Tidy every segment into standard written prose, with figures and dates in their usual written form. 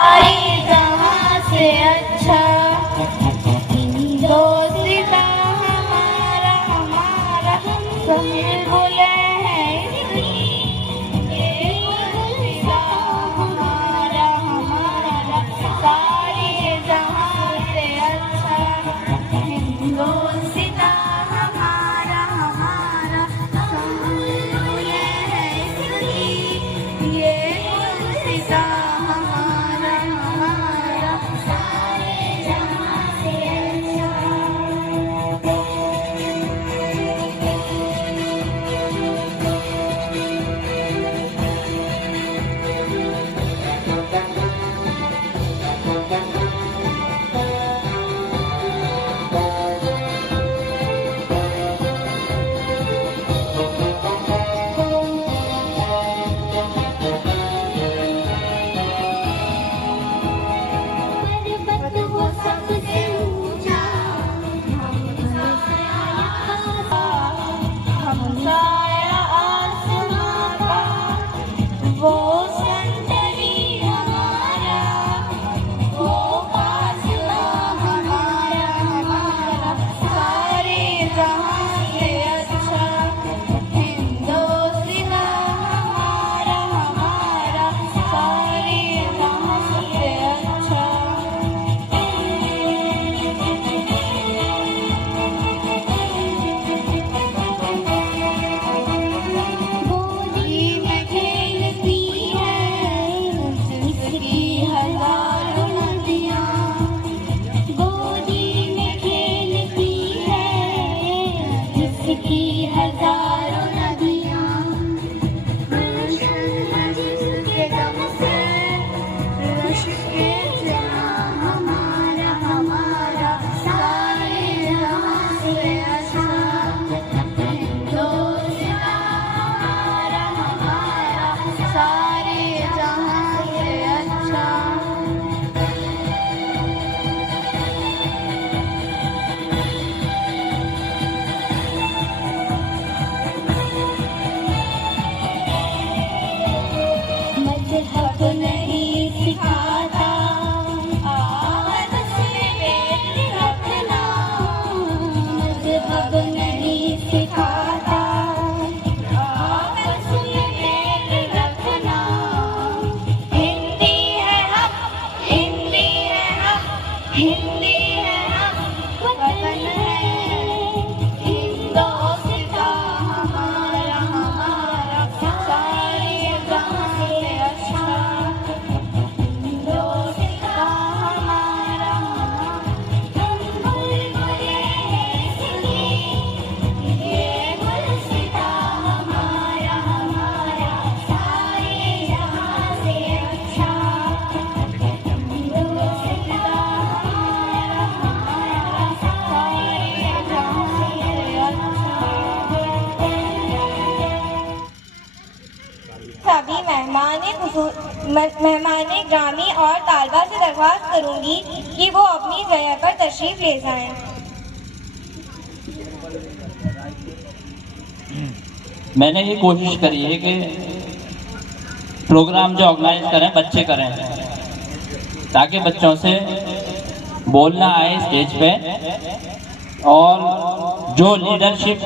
सारी जहां से अच्छा हिंदोस्तां हमारा हमारा सब बोले हैं ये हिंदोस्तां हमारा हमारा सारी जहां से अच्छा हिंदोस्तां हमारा हमारा सब बोले हैं ये हिंदोस्तां मेहमान ग्रामी और तालबा से दरख्वास्त करूंगी कि वो अपनी जगह पर तशरीफ ले जाएं। मैंने ये कोशिश करी है कि प्रोग्राम जो ऑर्गेनाइज करें बच्चे करें, ताकि बच्चों से बोलना आए स्टेज पे और जो लीडरशिप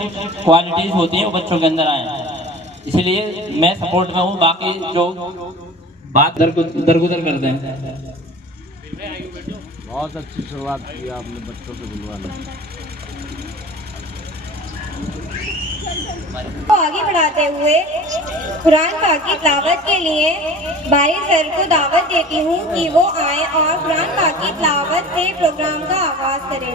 क्वालिटीज़ होती हैं वो बच्चों के अंदर आए। इसलिए मैं सपोर्ट में हूँ, बाकी जो बात दरगुदर कर दें। बहुत अच्छी शुरुआत की आपने बच्चों से बुलवाना। आगे बढ़ाते हुए कुरान पाक की तिलावत के लिए भाई सर को दावत देती हूँ कि वो आए और कुरान पाक की तिलावत से प्रोग्राम का आगाज करें।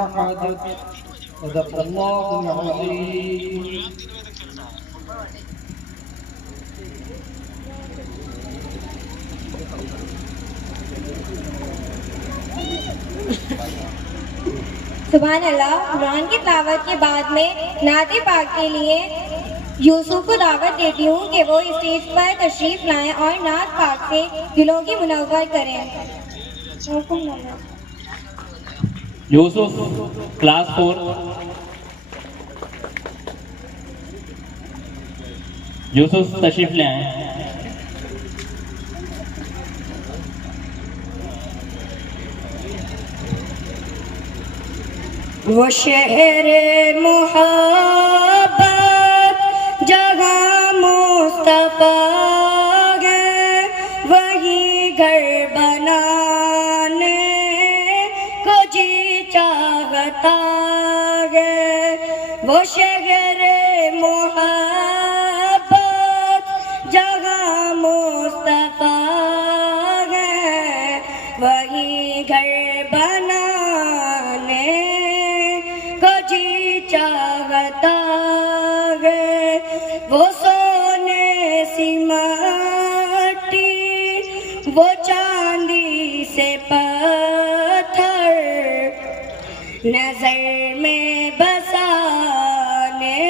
अहद सदक़ल्लाहुल अज़ीम। सुभान अल्लाह। कुरान की तिलावत के बाद में नाते पाक के लिए यूसुफ को दावत देती हूँ कि वो स्टेज पर तशरीफ लाएं और नात पाक से दिलों की मुनव्वर करें। यूसुफ क्लास 4। यूसुफ तशरीफ ले आए। वो शहर मोहब्बत जगह मुस्तफा है, वही घर बनाने को जी चाहता है। वो शहर मोहब्बत जगह मुस्तफा है, वही घर बनाने को जी चाहता है। वो सोने सी माटी, वो चांदी से पत्थर नजर में बसाने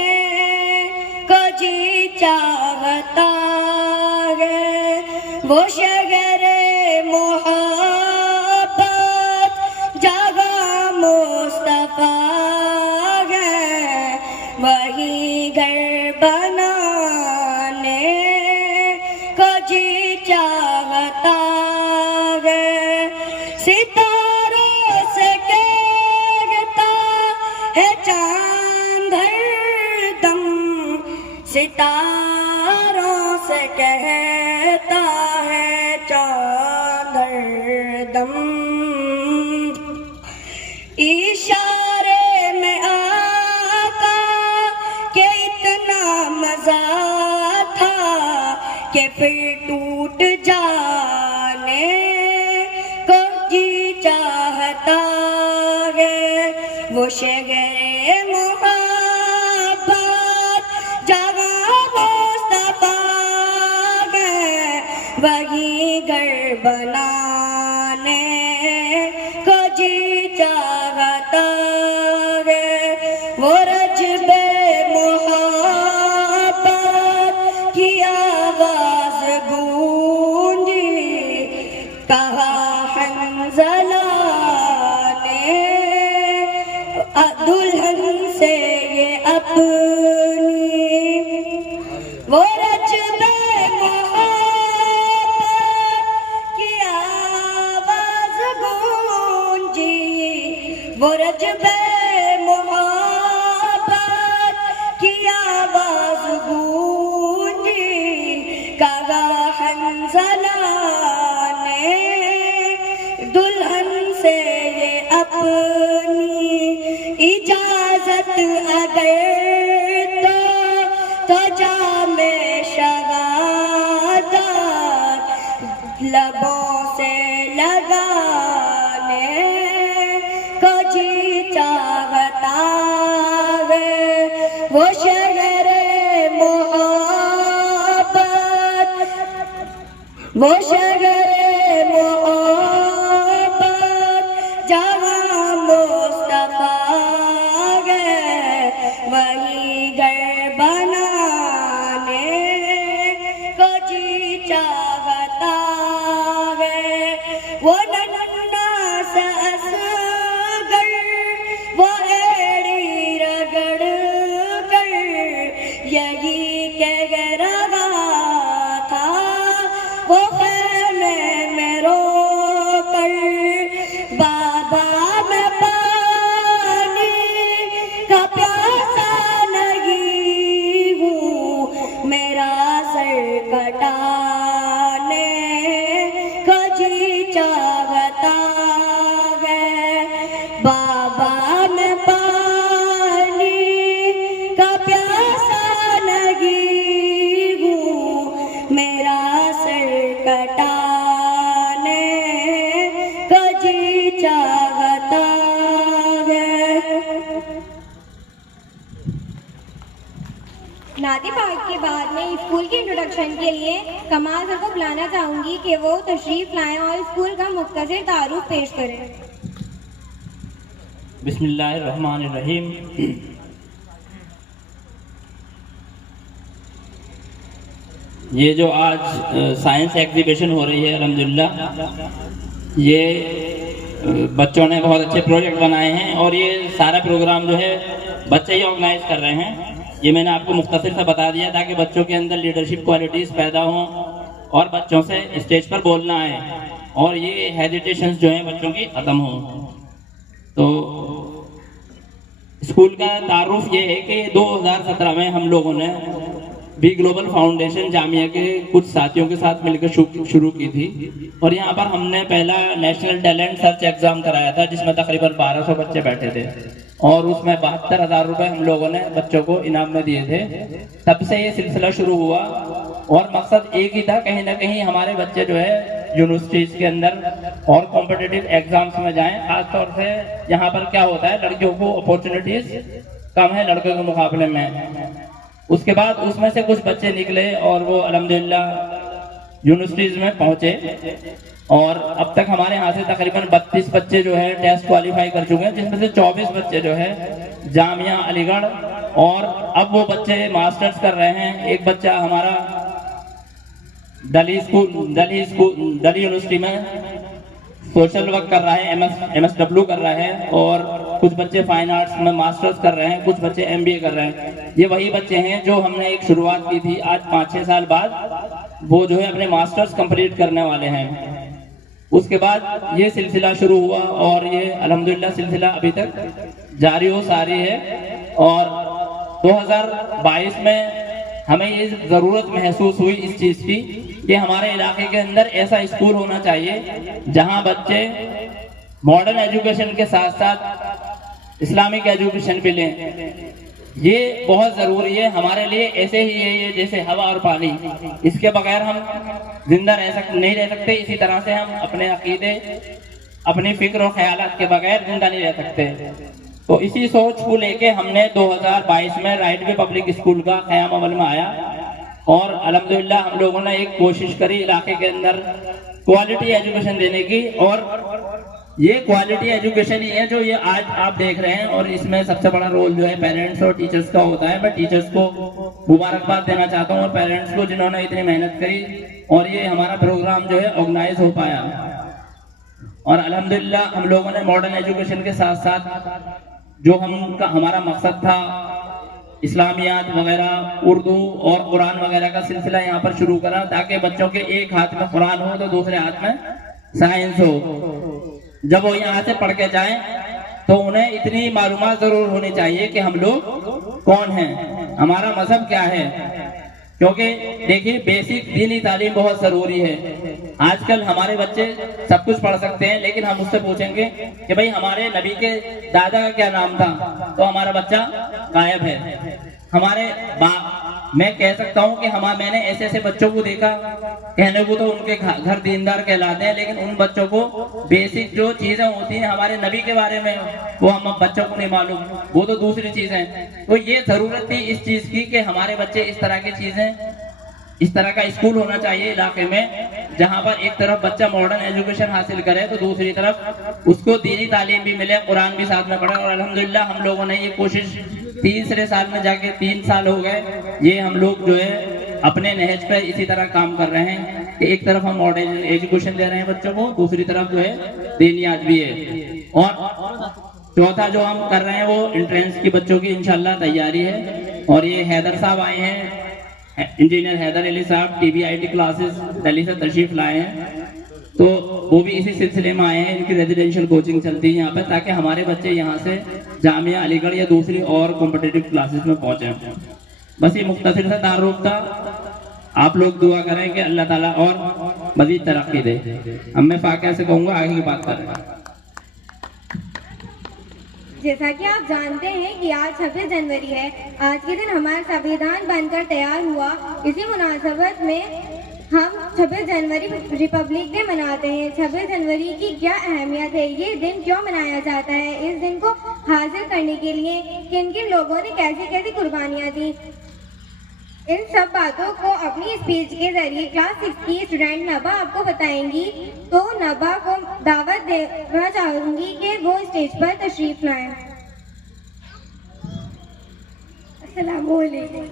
को जी चाहता है। वो शहर मोहब्बत जगह मुस्तफा है, वही घर बनाने को जी चाहता है। सितारों से कहता है चांद हरदम, सितारों से कहता है चांद हरदम। इशारे में आका के इतना मजा था कि फिर टूट जाने को जी चाहता है। वो शहर मोहब्बत जगह मुस्तफा है, वही घर बनाने को जी चाहता है। वो रज्बे मोहब्बत की आवाज गूंजी, कहा हंज़ला ने दुल्हन से ये अपनी। वो रज्बे मोहब्बत की आवाज गूंजी, वो रज्बे मोहब्बत की आवाज गूंजी, कहा हंज़ला ने दुल्हन से ये अपनी। इजाजत अगर तो जामे शहादत लबों से लगाने को जी चाहता है। वो शहर मोहब्बत, वो शहर मोहब्बत जहाँ मुस्तफा है, वही घर बनाने को जी चाहता है। वो नन्ना सा असगर, वो एड़ी रगड़ कर यही कह रहा था। वो खेमे में रो कर बाबा मैं पानी का प्यासा नहीं हूँ, मेरा सर कटाने को जी चाहता है। बाबा मैं पानी का प्यासा नहीं हूँ, मेरा सर कटाने को जी चाहता नाती पाक के बाद में स्कूल की इंट्रोडक्शन के लिए कमाल सर को बुलाना चाहूंगी कि वो तशरीफ लाएं और स्कूल का मुख्तसर तारुफ पेश करें। बिस्मिल्लाहिर्रहमानिर्रहीम। ये जो आज साइंस एग्जीबिशन हो रही है, अल्हम्दुलिल्लाह ये बच्चों ने बहुत अच्छे प्रोजेक्ट बनाए हैं और ये सारा प्रोग्राम जो है बच्चे ही ऑर्गेनाइज कर रहे हैं। ये मैंने आपको मुख्तसर से बता दिया ताकि बच्चों के अंदर लीडरशिप क्वालिटीज़ पैदा हों और बच्चों से स्टेज पर बोलना है और ये हेजिटेशंस जो हैं बच्चों की ख़त्म हों। तो स्कूल का तारुफ ये है कि 2017 में हम लोगों ने बी ग्लोबल फाउंडेशन जामिया के कुछ साथियों के साथ मिलकर शुरू की थी और यहाँ पर हमने पहला नेशनल टैलेंट सर्च एग्जाम कराया था जिसमें तकरीबन 1200 बच्चे बैठे थे और उसमें 72,000 रुपये हम लोगों ने बच्चों को इनाम में दिए थे। तब से ये सिलसिला शुरू हुआ और मकसद एक ही था, कहीं ना कहीं हमारे बच्चे जो है यूनिवर्सिटीज़ के अंदर और कॉम्पिटिटिव एग्जाम्स में जाएं। खासतौर से यहाँ पर क्या होता है, लड़कियों को अपॉर्चुनिटीज़ कम है लड़कों के मुकाबले में। उसके बाद उसमें से कुछ बच्चे निकले और वो अल्हम्दुलिल्लाह यूनिवर्सिटीज़ में पहुँचे और अब तक हमारे यहाँ से तकरीबन 32 बच्चे जो है टेस्ट क्वालिफाई कर चुके हैं, जिसमें से 24 बच्चे जो है जामिया अलीगढ़ और अब वो बच्चे मास्टर्स कर रहे हैं। एक बच्चा हमारा दिल्ली यूनिवर्सिटी में सोशल वर्क कर रहा है, MSW कर रहा है और कुछ बच्चे फाइन आर्ट्स में मास्टर्स कर रहे हैं, कुछ बच्चे MBA कर रहे हैं। ये वही बच्चे हैं जो हमने एक शुरुआत की थी, आज 5-6 साल बाद वो जो है अपने मास्टर्स कंप्लीट करने वाले हैं। उसके बाद ये सिलसिला शुरू हुआ और ये अल्हम्दुलिल्लाह सिलसिला अभी तक जारी हो सारी है और 2022 में हमें ये ज़रूरत महसूस हुई इस चीज़ की कि हमारे इलाके के अंदर ऐसा स्कूल होना चाहिए जहां बच्चे मॉडर्न एजुकेशन के साथ साथ इस्लामिक एजुकेशन भी लें। ये बहुत ज़रूरी है हमारे लिए, ऐसे ही है ये जैसे हवा और पानी, इसके बगैर हम जिंदा नहीं रह सकते। इसी तरह से हम अपने अकीदे, अपनी फिक्र और ख्यालात के बगैर जिंदा नहीं रह सकते। तो इसी सोच को लेके हमने 2022 में राइट वे पब्लिक स्कूल का क़याम अमल में आया और अल्हम्दुलिल्लाह हम लोगों ने एक कोशिश करी इलाके के अंदर क्वालिटी एजुकेशन देने की और ये क्वालिटी एजुकेशन ही है जो ये आज आप देख रहे हैं और इसमें सबसे बड़ा रोल जो है पेरेंट्स और टीचर्स का होता है। मैं टीचर्स को मुबारकबाद देना चाहता हूँ और पेरेंट्स को जिन्होंने इतनी मेहनत करी और ये हमारा प्रोग्राम जो है ऑर्गेनाइज हो पाया। और अल्हम्दुलिल्लाह हम लोगों ने मॉडर्न एजुकेशन के साथ साथ जो हमारा मकसद था इस्लामियात वगैरह, उर्दू और कुरान वगैरह का सिलसिला यहाँ पर शुरू करा ताकि बच्चों के एक हाथ में कुरान हो तो दूसरे हाथ में साइंस हो। जब वो यहाँ से पढ़ के जाएं तो उन्हें इतनी मालूमात जरूर होनी चाहिए कि हम लोग कौन हैं, हमारा मजहब क्या है। क्योंकि देखिए बेसिक दीनी तालीम बहुत जरूरी है। आजकल हमारे बच्चे सब कुछ पढ़ सकते हैं लेकिन हम उससे पूछेंगे कि भाई हमारे नबी के दादा का क्या नाम था, तो हमारा बच्चा गायब है। हमारे मैं कह सकता हूं कि मैंने ऐसे ऐसे बच्चों को देखा, कहने को तो उनके घर दीनदार कहलाते हैं लेकिन उन बच्चों को बेसिक जो चीजें होती हैं हमारे नबी के बारे में वो हम बच्चों को नहीं मालूम, वो तो दूसरी चीज है। तो ये जरूरत थी इस चीज की कि हमारे बच्चे इस तरह की चीजें, इस तरह का स्कूल होना चाहिए इलाके में जहां पर एक तरफ बच्चा मॉडर्न एजुकेशन हासिल करे तो दूसरी तरफ उसको दीनी तालीम भी मिले, कुरान भी साथ में पढ़े। और अल्हम्दुलिल्लाह हम लोगों ने ये कोशिश तीसरे साल में जाके 3 साल हो गए, ये हम लोग जो है अपने नहज पे इसी तरह काम कर रहे हैं कि एक तरफ हम मॉडर्न एजुकेशन दे रहे हैं बच्चों को, दूसरी तरफ जो है दीनियात भी है। और चौथा जो हम कर रहे हैं वो एंट्रेंस की बच्चों की इंशाल्लाह तैयारी है। और ये हैदर साहब आए हैं, इंजीनियर हैदर अली साहब, TBIT क्लासेस दिल्ली से तशरीफ लाए हैं, तो वो भी इसी सिलसिले में आए हैं। इनकी रेजिडेंशियल कोचिंग चलती है यहाँ पे ताकि हमारे बच्चे यहाँ से जामिया अलीगढ़ या दूसरी और कॉम्पिटिटिव क्लासेस में पहुँचे। बस ये मुख्तसर सा तारुफ था। आप लोग दुआ करें कि अल्लाह ताला और मजीद तरक्की दे। अब मैं फाकिया से कहूँगा आगे की बात करें। जैसा कि आप जानते हैं कि आज 26 जनवरी है। आज के दिन हमारा संविधान बनकर तैयार हुआ। इसी मुनासबत में हम 26 जनवरी रिपब्लिक डे मनाते हैं। 26 जनवरी की क्या अहमियत है, ये दिन क्यों मनाया जाता है, इस दिन को हासिल करने के लिए किन किन लोगों ने कैसी कैसी कुर्बानियाँ दी। इन सब बातों को अपनी स्पीच के जरिए क्लास 6 की स्टूडेंट नबा आपको बताएंगी। तो नबा को दावत देना चाहूंगी कि वो स्टेज पर तशरीफ लाएं। अस्सलामुअलैकुम।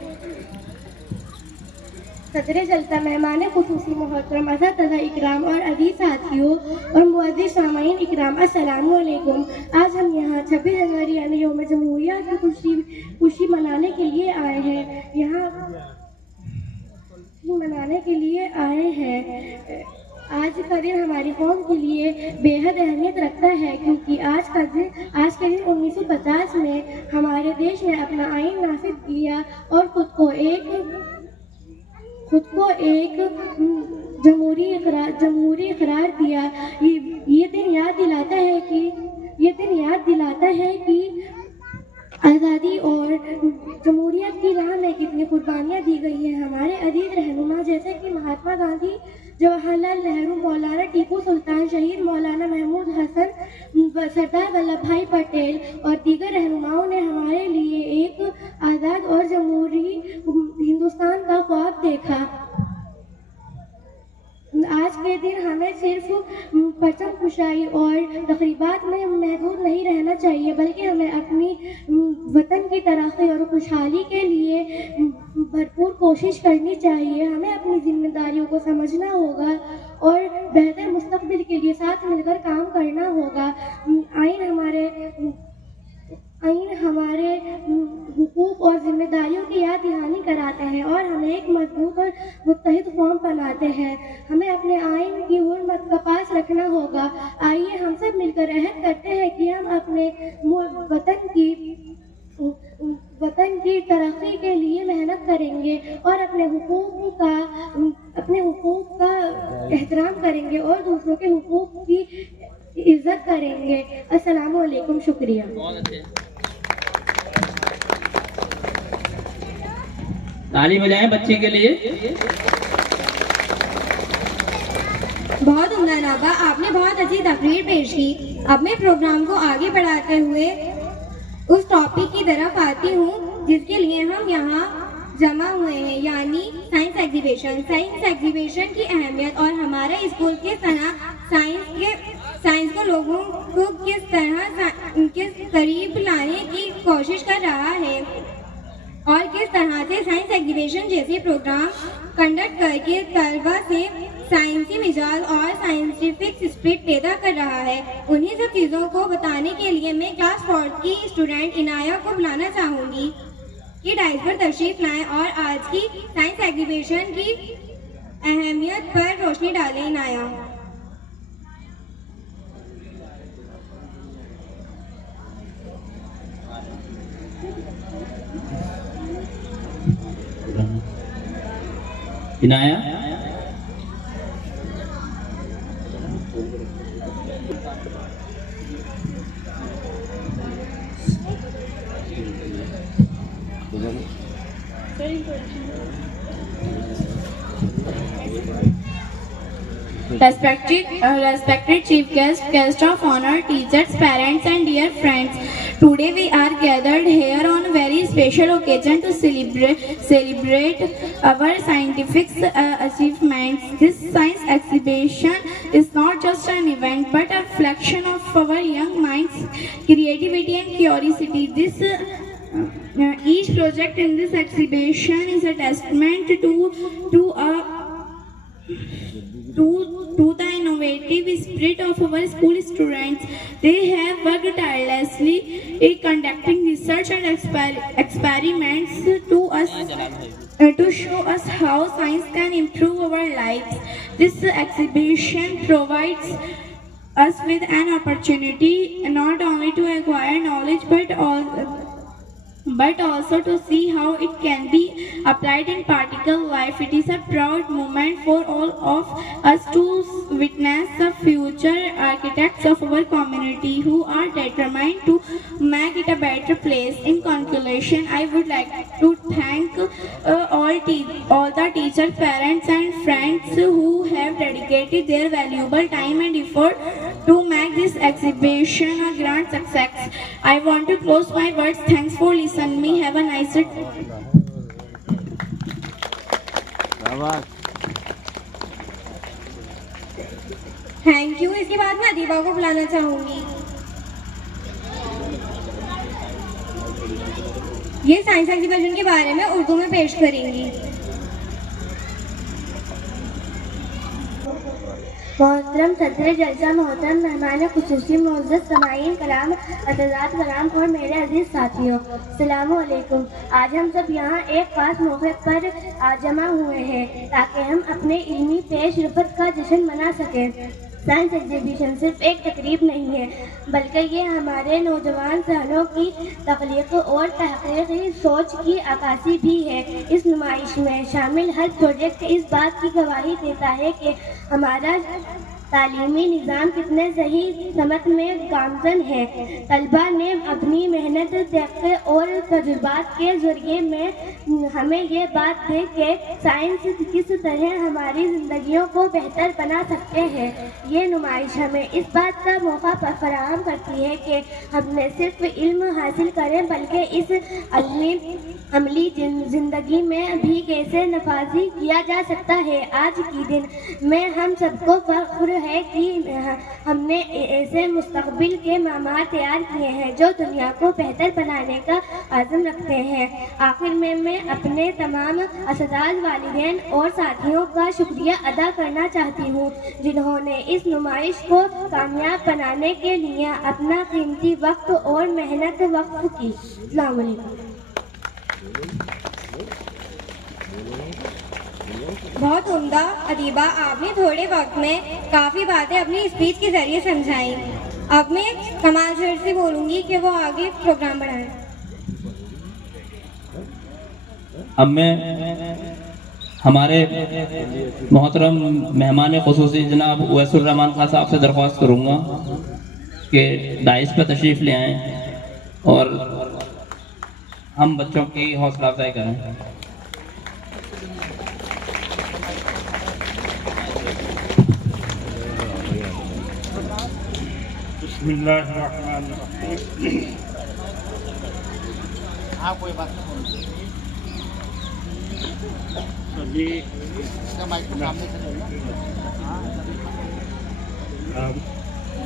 सदर जलसा मेहमान खुसूसी मोहतरम अज़ाज़ा इकराम और अजीज साथियों और मुअज़्ज़िज़ सामाईन इकराम, अस्सलामुअलैकुम। आज हम यहाँ 26 जनवरी यानी यौम जमहूरिया की खुशी मनाने के लिए आए हैं। आज का दिन हमारी कौम के लिए बेहद अहमियत रखता है, क्योंकि आज के दिन 1950 में हमारे देश ने अपना आइन नाफिज किया और खुद को एक जमहूरी करार दिया। ये दिन याद दिलाता है कि आज़ादी और जमहूरियत की राह में कितनी कुर्बानियाँ दी गई हैं। हमारे अजीज रहनुमा जैसे कि महात्मा गांधी, जवाहरलाल नेहरू, मौलाना टीपू सुल्तान, शहीद मौलाना महमूद हसन, सरदार वल्लभ भाई पटेल और दीगर रहनुमाओं ने हमारे लिए एक आज़ाद और जमहूरी हिंदुस्तान का ख्वाब देखा। आज के दिन हमें सिर्फ परचम कुशाई और तकरीबात में महदूद नहीं रहना चाहिए, बल्कि हमें अपनी वतन की तरक्की और खुशहाली के लिए भरपूर कोशिश करनी चाहिए। हमें अपनी जिम्मेदारियों को समझना होगा और बेहतर मुस्तकबिल के लिए साथ मिलकर काम करना होगा। आइन हमारे हुकूक और जिम्मेदारियों की याद दहानी कराते हैं और हमें एक मजबूत और मुत्तहिद कौम बनाते हैं। हमें अपने आइन की हुर्मत का पास रखना होगा। आइए हम सब मिलकर अहद करते हैं कि हम अपने वतन की तरक्की के लिए मेहनत करेंगे और अपने हुकूक का एहतराम करेंगे और दूसरों के हुकूक की इज्जत करेंगे। अस्सलामु अलैकुम, शुक्रिया। ताली बजाएं बच्चे के लिए। बहुत उम्दा नबा, आपने बहुत अच्छी तकरीर पेश की। अब मैं प्रोग्राम को आगे बढ़ाते हुए उस टॉपिक की तरफ आती हूँ जिसके लिए हम यहाँ जमा हुए हैं, यानी साइंस एग्जीबिशन। साइंस एग्जीबिशन की अहमियत और हमारे स्कूल किस तरह साइंस को लोगों को किस करीब लाने की कोशिश कर रहा है और किस तरह से साइंस एग्जीबिशन जैसे प्रोग्राम कंडक्ट करके तलबा से साइंसी मिजाज और साइंटिफिक स्पिरिट पैदा कर रहा है। उन्हीं सब चीज़ों को बताने के लिए मैं क्लास 4 की स्टूडेंट इनाया को बुलाना चाहूँगी कि डाइस पर तशरीफ लाएं और आज की साइंस एग्जीबिशन की अहमियत पर रोशनी डालें। Inaya. Inaya. Respected chief guest of honor, teachers, parents and dear friends. Today we are gathered here on a very special occasion to celebrate our scientific achievements. This science exhibition is not just an event but a reflection of our young minds' creativity and curiosity. Each project in this exhibition is a testament to the innovative spirit of our school students. They have worked tirelessly in conducting research and experiments to show us how science can improve our lives. This exhibition provides us with an opportunity not only to acquire knowledge but also to see how it can be applied in practical life. It is a proud moment for all of us to witness the future architects of our community who are determined to make it a better place. In conclusion, I would like to thank all the teachers, parents and friends who have dedicated their valuable time and effort to make this exhibition a grand success. I want to close my words. Thanks for listening. Have a nice day. शाबाश। Thank you. इसके बाद मैं अदीबा को बुलाना चाहूंगी। ये science exhibition के बारे में उर्दू में पेश करेंगी। मोहतरम सदर जलसा, मोहतरम मेहमान खुसूसी, मोअज़्ज़ज़ समाईन कराम, हज़रात कराम और मेरे अजीज़ साथियों, अस्सलामु अलैकुम। आज हम सब यहाँ एक खास मौके पर जमा हुए हैं ताकि हम अपने इल्मी पेश रफ्त का जश्न मना सकें। साइंस एग्जीबिशन सिर्फ एक तकरीब नहीं है, बल्कि ये हमारे नौजवान सालों की तख्लीक और तहक़ीक़ी सोच की अक्कासी भी है। इस नुमाइश में शामिल हर प्रोजेक्ट इस बात की गवाही देता है कि हमारा तालीमी निज़ाम कितने सही समत में गामज़न है। तलबा ने अपनी मेहनत देखते और तजुर्बात के ज़रिए में हमें ये बात दे कि साइंस किस तरह हमारी ज़िंदगियों को बेहतर बना सकते हैं। ये नुमाइश हमें इस बात का मौका फराहम करती है कि हम न सिर्फ इल्म हासिल करें बल्कि इस अमली ज़िंदगी में भी कैसे नफाजी किया जा सकता है। आज की दिन में हम सबको फ़ख्र है कि हमने ऐसे मुस्तक़बिल के मामार तैयार किए हैं जो दुनिया को बेहतर बनाने का आज़म रखते हैं। आखिर में मैं अपने तमाम असदाद, वालिदैन और साथियों का शुक्रिया अदा करना चाहती हूँ जिन्होंने इस नुमाइश को कामयाब बनाने के लिए अपना कीमती वक्त और मेहनत वक्फ की। अस्सलाम वालेकुम। बहुत उम्दा अदीबा, आपने थोड़े वक्त में काफ़ी बातें अपनी स्पीच के जरिए समझाई। अब मैं कमाल सर से बोलूँगी कि वो आगे प्रोग्राम बढ़ाएं। अब मैं हमारे मोहतरम मेहमान खुसूसी जनाब उवैसुर रहमान खान साहब से दरख्वास्त करूँगा कि डाइस पर तशरीफ़ ले आएँ और हम बच्चों की हौसला अफजाई करें।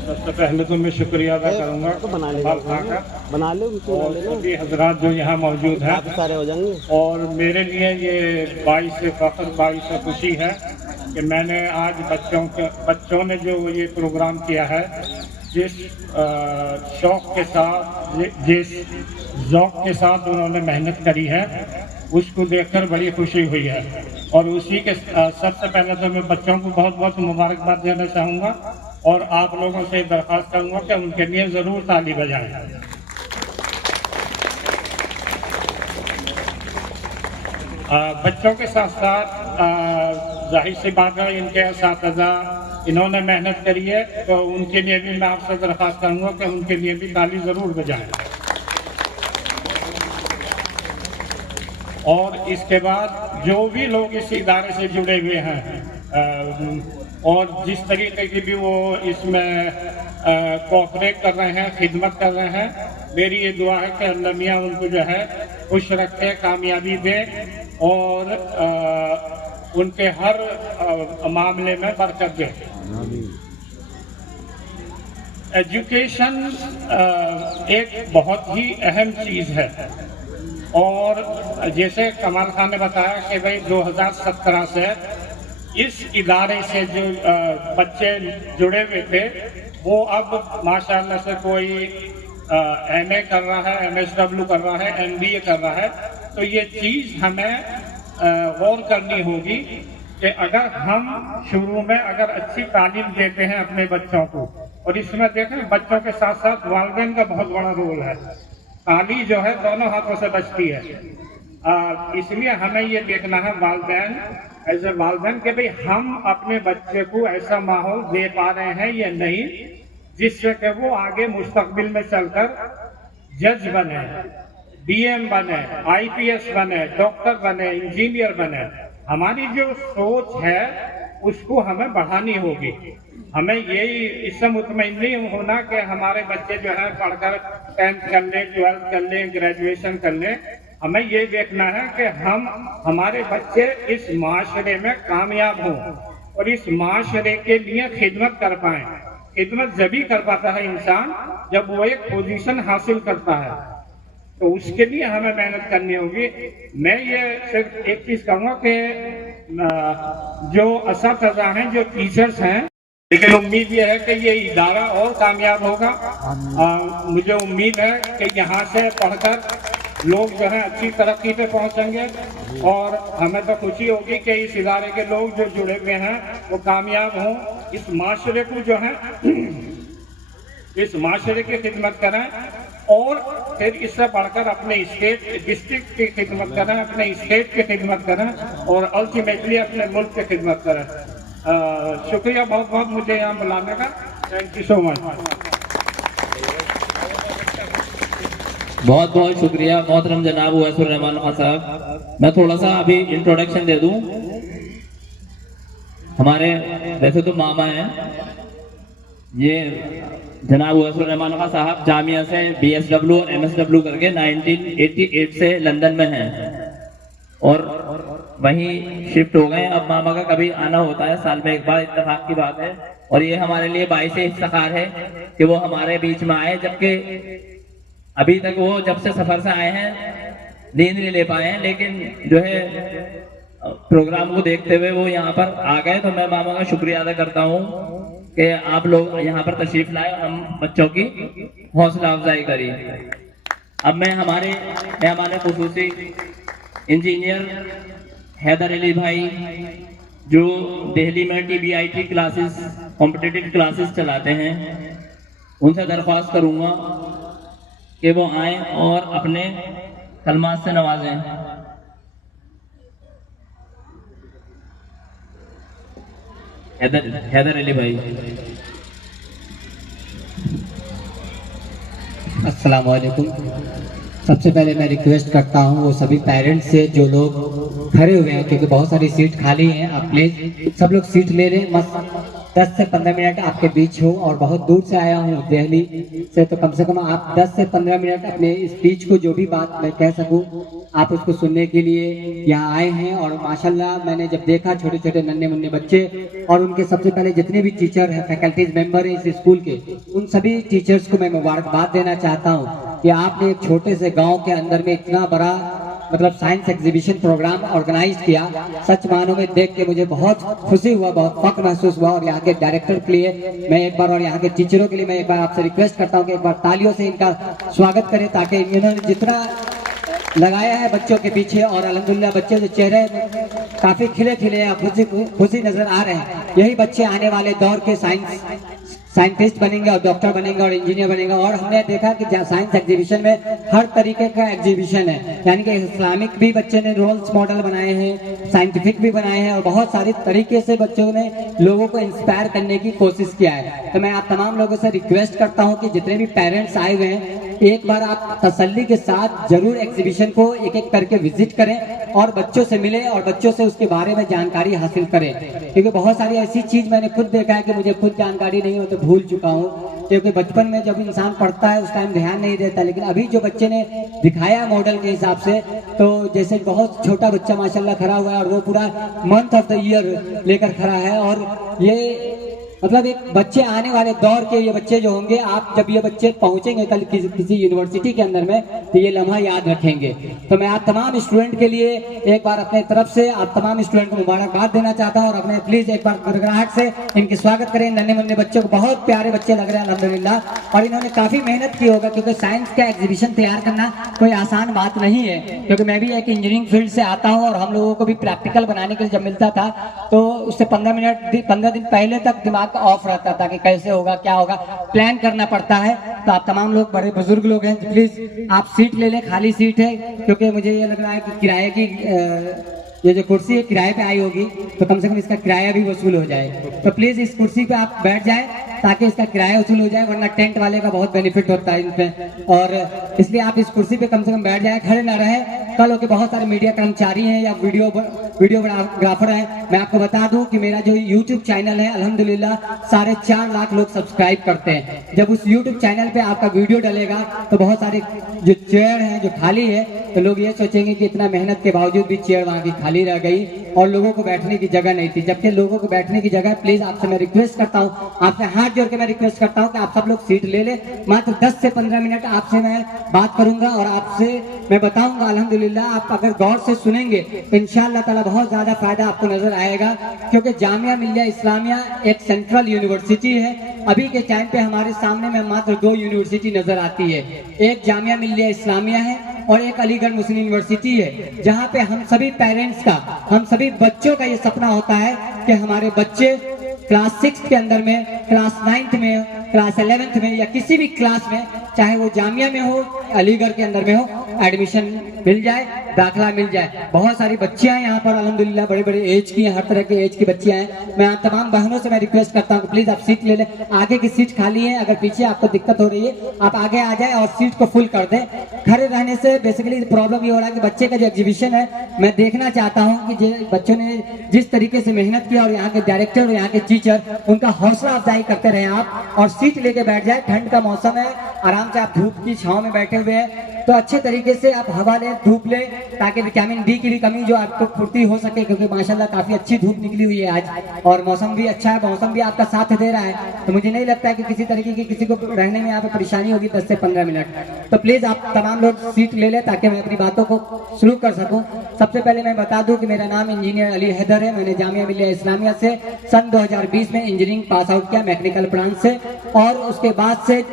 सबसे पहले तो मैं शुक्रिया अदा करूँगा बना लो और सभी हजरात जो यहाँ मौजूद हैं सारे हो जाएंगे। और मेरे लिए ये बाइस फ़ख्र, बाइस खुशी है कि मैंने आज बच्चों ने जो ये प्रोग्राम किया है, जिस शौक़ के साथ, जिस ज़ौक़ के साथ उन्होंने मेहनत करी है, उसको देखकर बड़ी खुशी हुई है। और उसी के सबसे पहले तो मैं बच्चों को बहुत बहुत मुबारकबाद देना चाहूँगा और आप लोगों से दरख्वास्त करूँगा कि उनके लिए ज़रूर ताली बजाएं। बच्चों के साथ साथ जाहिर सी बात है इनके असातिज़ा इन्होंने मेहनत करी है, तो उनके लिए भी मैं आपसे दरख्वास्त करूँगा कि उनके लिए भी ताली ज़रूर बजाएं। और इसके बाद जो भी लोग इस इदारे से जुड़े हुए हैं और जिस तरीके की भी वो इसमें कोऑपरेट कर रहे हैं, खिदमत कर रहे हैं, मेरी ये दुआ है कि अल्लाह मियाँ उनको जो है खुश रखे, कामयाबी दे और उनके हर मामले में बरकत दे। एजुकेशन एक बहुत ही अहम चीज़ है और जैसे कमाल खान ने बताया कि भाई 2017 से इस इदारे से जो बच्चे जुड़े हुए थे वो अब माशाल्लाह से कोई MA कर रहा है, MSW कर रहा है, MBA कर रहा है। तो ये चीज़ हमें गौर करनी होगी कि अगर हम शुरू में अगर अच्छी तालीम देते हैं अपने बच्चों को, और इसमें देखें बच्चों के साथ साथ वालिदैन का बहुत बड़ा रोल है। ताली जो है दोनों हाथों से बचती है, इसलिए हमें ये देखना है वालिदैन एज ए वालिदैन कि भाई हम अपने बच्चे को ऐसा माहौल दे पा रहे हैं या नहीं जिससे कि वो आगे मुस्तकबिल में चलकर जज बने, DM बने, IPS बने, डॉक्टर बने, इंजीनियर बने। हमारी जो सोच है उसको हमें बढ़ानी होगी। हमें यही इससे मुतमईन नहीं होना कि हमारे बच्चे जो है पढ़कर 10th कर लें, 12th कर लें, ग्रेजुएशन कर लें। हमें ये देखना है कि हमारे बच्चे इस माशरे में कामयाब हों और इस माशरे के लिए खिदमत कर पाएं। खिदमत जभी कर पाता है इंसान जब वो एक पोजीशन हासिल करता है, तो उसके लिए हमें मेहनत करनी होगी। मैं ये सिर्फ एक चीज कहूँगा कि जो असातिज़ा हैं, जो टीचर्स हैं, लेकिन उम्मीद ये है कि ये इदारा और कामयाब होगा। मुझे उम्मीद है कि यहाँ से पढ़कर लोग जो है अच्छी तरक्की पे पहुँचेंगे और हमें तो खुशी होगी कि इस इदारे के लोग जो जुड़े हुए हैं वो कामयाब हों, इस माशरे को जो है इस माशरे की खिदमत करें और फिर इससे बढ़कर अपने स्टेट डिस्ट्रिक्ट की खिदमत करें, अपने स्टेट की खिदमत करें और अल्टीमेटली अपने मुल्क की खिदमत करें। शुक्रिया बहुत बहुत मुझे यहाँ बुलाने का। Thank you so much. बहुत बहुत शुक्रिया मोहतरम जनाब उवैसुर रहमान खान साहब। मैं थोड़ा सा अभी इंट्रोडक्शन दे दूं। हमारे वैसे तो मामा हैं, ये जनाब उवैसुर रहमान खान साहब जामिया से BSW और MSW करके 1988 से लंदन में हैं और वहीं शिफ्ट हो गए। अब मामा का कभी आना होता है साल में एक बार, इत्तेफाक की बात है, और ये हमारे लिए बाइस इफ्तिखार है कि वो हमारे बीच में आए, जबकि अभी तक वो जब से सफर से आए हैं नींद नहीं ले पाए हैं, लेकिन जो है प्रोग्राम को देखते हुए वो यहाँ पर आ गए। तो मैं मामा का शुक्रिया अदा करता हूँ कि आप लोग यहाँ पर तशरीफ लाए और हम बच्चों की हौसला अफजाई करी। अब मैं हमारे खुसूसी इंजीनियर हैदर अली भाई जो दिल्ली में TBIT क्लासेस, कॉम्पिटिटिव क्लासेस चलाते हैं, उनसे दरख्वास्त करूँगा कि वो आए और अपने कलमात से नवाजें। हैदर अली भाई। अस्सलाम वालेकुम। सबसे पहले मैं रिक्वेस्ट करता हूँ वो सभी पेरेंट्स से जो लोग खड़े हुए हैं, क्योंकि बहुत सारी सीट खाली हैं, आप प्लीज सब लोग सीट ले लें। मस्त 10 से 15 मिनट आपके बीच हो, और बहुत दूर से आया हूँ दिल्ली से, तो कम से कम आप 10 से 15 मिनट अपने स्पीच को, जो भी बात मैं कह सकूँ, आप उसको सुनने के लिए यहाँ आए हैं। और माशाल्लाह मैंने जब देखा छोटे छोटे नन्हे मुन्ने बच्चे और उनके सबसे पहले जितने भी टीचर हैं, फैकल्टीज मेंबर हैं इस स्कूल के, उन सभी टीचर्स को मैं मुबारकबाद देना चाहता हूँ कि आपने एक छोटे से गाँव के अंदर में इतना बड़ा मतलब साइंस एग्जीबिशन प्रोग्राम ऑर्गेनाइज किया। सच मानों में देख के मुझे बहुत खुशी हुआ, बहुत फख्र महसूस हुआ। और यहाँ के डायरेक्टर के लिए मैं एक बार, और यहाँ के टीचरों के लिए मैं एक बार आपसे रिक्वेस्ट करता हूँ कि एक बार तालियों से इनका स्वागत करें, ताकि इन्होंने जितना लगाया है बच्चों के पीछे, और अल्हम्दुलिल्लाह बच्चे जो चेहरे काफी खिले खिले हैं, खुशी नजर आ रहे हैं, यही बच्चे आने वाले दौर के साइंटिस्ट बनेंगे और डॉक्टर बनेंगे और इंजीनियर बनेंगे। और हमने देखा कि साइंस एग्जीबिशन में हर तरीके का एग्जीबिशन है, यानी कि इस्लामिक भी बच्चे ने रोल्स मॉडल बनाए हैं, साइंटिफिक भी बनाए हैं, और बहुत सारे तरीके से बच्चों ने लोगों को इंस्पायर करने की कोशिश किया है। तो मैं आप तमाम लोगों से रिक्वेस्ट करता हूं कि जितने भी पेरेंट्स आए हुए हैं, एक बार आप तसल्ली के साथ जरूर एग्जीबिशन को एक एक करके विजिट करें और बच्चों से मिलें और बच्चों से उसके बारे में जानकारी हासिल करें, क्योंकि बहुत सारी ऐसी चीज मैंने खुद देखा है कि मुझे खुद जानकारी नहीं हो तो भूल चुका हूँ। क्योंकि बचपन में जब इंसान पढ़ता है उस टाइम ध्यान नहीं देता, लेकिन अभी जो बच्चे ने दिखाया मॉडल के हिसाब से, तो जैसे बहुत छोटा बच्चा माशाल्लाह खड़ा हुआ है और वो पूरा मंथ ऑफ द ईयर लेकर खड़ा है, और ये मतलब एक बच्चे आने वाले दौर के ये बच्चे जो होंगे, आप जब ये बच्चे पहुंचेंगे कल किसी यूनिवर्सिटी के अंदर में, तो ये लम्हा याद रखेंगे। तो मैं आप तमाम स्टूडेंट के लिए एक बार अपने तरफ से आप तमाम स्टूडेंट को मुबारकबाद देना चाहता हूं, और अपने प्लीज एक बार गड़गड़ाहट से इनकी स्वागत करें। नन्हे मुन्ने बच्चों को, बहुत प्यारे बच्चे लग रहे हैं अल्हम्दुलिल्लाह, और इन्होंने काफी मेहनत की होगा, क्योंकि साइंस का एग्जीबिशन तैयार करना कोई आसान बात नहीं है। क्योंकि मैं भी एक इंजीनियरिंग फील्ड से आता हूँ, और हम लोगों को भी प्रैक्टिकल बनाने के लिए जब मिलता था तो उससे 15 दिन पहले तक दिमाग ऑफ रहता था कि कैसे होगा, क्या होगा, प्लान करना पड़ता है। तो आप तमाम लोग बड़े बुजुर्ग लोग हैं, प्लीज आप सीट ले लें, खाली सीट है, क्योंकि मुझे ये लग रहा है कि किराए की ये जो कुर्सी है किराए पे आई होगी, तो कम से कम इसका किराया भी वसूल हो जाए। तो प्लीज इस कुर्सी पे आप बैठ जाए ताकि इसका किराया वसूल हो जाए, वरना टेंट वाले का बहुत बेनिफिट होता है इन पे, और इसलिए आप इस कुर्सी पे कम से कम बैठ जाए, खड़े ना रहे। कल हो के बहुत सारे मीडिया कर्मचारी हैं या वीडियोग्राफर हैं। मैं आपको बता दूं कि मेरा जो यूट्यूब चैनल है अल्हम्दुलिल्लाह 4.5 लाख लोग सब्सक्राइब करते हैं। जब उस यूट्यूब चैनल पे आपका वीडियो डलेगा तो बहुत सारे जो चेयर हैं जो खाली है तो लोग ये सोचेंगे कि इतना मेहनत के बावजूद भी चेयर वहाँ की खाली रह गई और लोगों को बैठने की जगह नहीं थी, जबकि लोगों को बैठने की जगह। प्लीज आपसे मैं रिक्वेस्ट करता हूँ, आपसे हाथ जोड़ के मैं रिक्वेस्ट करता हूँ कि आप सब लोग सीट ले ले। मात्र 10 से 15 मिनट आपसे मैं बात करूंगा और आपसे मैं बताऊंगा। अल्हम्दुलिल्लाह आप अगर गौर से सुनेंगे तो इंशाअल्लाह ताला बहुत ज्यादा फायदा आपको नजर आएगा, क्योंकि जामिया मिल्लिया इस्लामिया एक सेंट्रल यूनिवर्सिटी है। अभी के टाइम पे हमारे सामने में मात्र 2 यूनिवर्सिटी नजर आती है, एक जामिया मिल्लिया इस्लामिया है और एक अलीगढ़ मुस्लिम यूनिवर्सिटी है, जहाँ पे हम सभी पेरेंट्स का, हम सभी बच्चों का ये सपना होता है कि हमारे बच्चे क्लास 6 के अंदर में, क्लास 9th में, क्लास 11th में या किसी भी क्लास में, चाहे वो जामिया में हो अलीगढ़ के अंदर में हो, एडमिशन मिल जाए, दाखिला मिल जाए। बहुत सारी बच्चियां हैं यहाँ पर अल्हम्दुलिल्लाह, बड़े बड़े एज की हैं, हर तरह के एज की बच्चियां हैं। मैं आप तमाम बहनों से मैं रिक्वेस्ट करता हूँ प्लीज आप सीट ले लें। आगे की सीट खाली है, अगर पीछे आपको दिक्कत हो रही है आप आगे आ जाए और सीट को फुल कर दें। खड़े रहने से बेसिकली प्रॉब्लम ये हो रहा है कि बच्चे का जो एग्जीबिशन है मैं देखना चाहता हूँ कि बच्चों ने जिस तरीके से मेहनत किया और यहाँ के डायरेक्टर और यहाँ के टीचर उनका हौसला अफजाई करते रहे आप, और सीट लेके बैठ जाए। ठंड का मौसम है, आराम से आप धूप की छांव में बैठे हुए हैं तो अच्छे तरीके से आप हवा लें, धूप लें, ताकि विटामिन डी की भी कमी जो आपको पूर्ति हो सके, क्योंकि माशाल्लाह काफी अच्छी धूप निकली हुई है आज और मौसम भी अच्छा है, मौसम भी आपका साथ दे रहा है। तो मुझे नहीं लगता है कि किसी तरीके की किसी को रहने में यहाँ पे परेशानी होगी 10 से 15 मिनट। तो प्लीज आप तमाम लोग सीट ले लें ताकि मैं अपनी बातों को शुरू कर सकूँ। सबसे पहले मैं बता दूं कि मेरा नाम इंजीनियर अली हैदर है। मैंने जामिया मिल्लिया इस्लामिया से सन 2020 में इंजीनियरिंग पास आउट किया मैकेनिकल ब्रांच से, और उसके बाद से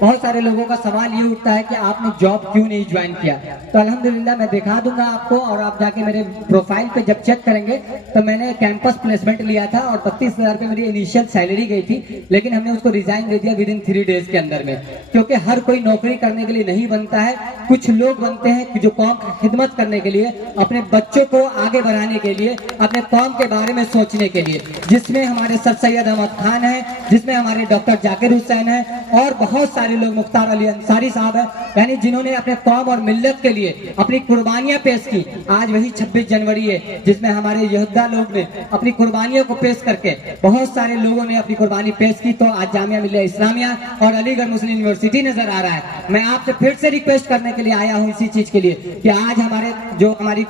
बहुत सारे लोगों का सवाल ये उठता है कि आपने जॉब क्यों नहीं ज्वाइन किया। तो अल्हम्दुलिल्लाह मैं दिखा दूंगा आपको, और आप जाके मेरे प्रोफाइल पे जब चेक करेंगे तो मैंने कैंपस प्लेसमेंट लिया था और 32,000 रुपये मेरी इनिशियल सैलरी गई थी, लेकिन हमने उसको रिजाइन दे दिया विदिन 3 डेज के अंदर में, क्योंकि हर कोई नौकरी करने के लिए नहीं बनता है। कुछ लोग बनते हैं कि जो कौम की खिदमत करने के लिए, अपने बच्चों को आगे बढ़ाने के लिए, अपने कौम के बारे में सोचने के लिए, जिसमें हमारे सर सैयद अहमद खान है, जिसमें हमारे डॉक्टर जाकिर हुसैन है और बहुत सारे लोग, मुख्तार अली अंसारी साहब है, यानी जिन्होंने अपने कौम और मिल्लत के लिए अपनी कुर्बानियां पेश की। आज वही 26 जनवरी है जिसमें हमारे योद्धा लोग ने अपनी कुर्बानियों को पेश करके, बहुत सारे लोगों ने अपनी कुर्बानी पेश की। तो आज जामिया मिल्लिया इस्लामिया और अलीगढ़ मुस्लिम यूनिवर्सिटी नजर आ रहा है। मैं आपसे फिर से रिक्वेस्ट करने के लिए आया हूँ इसी चीज के लिए कि आज हमारी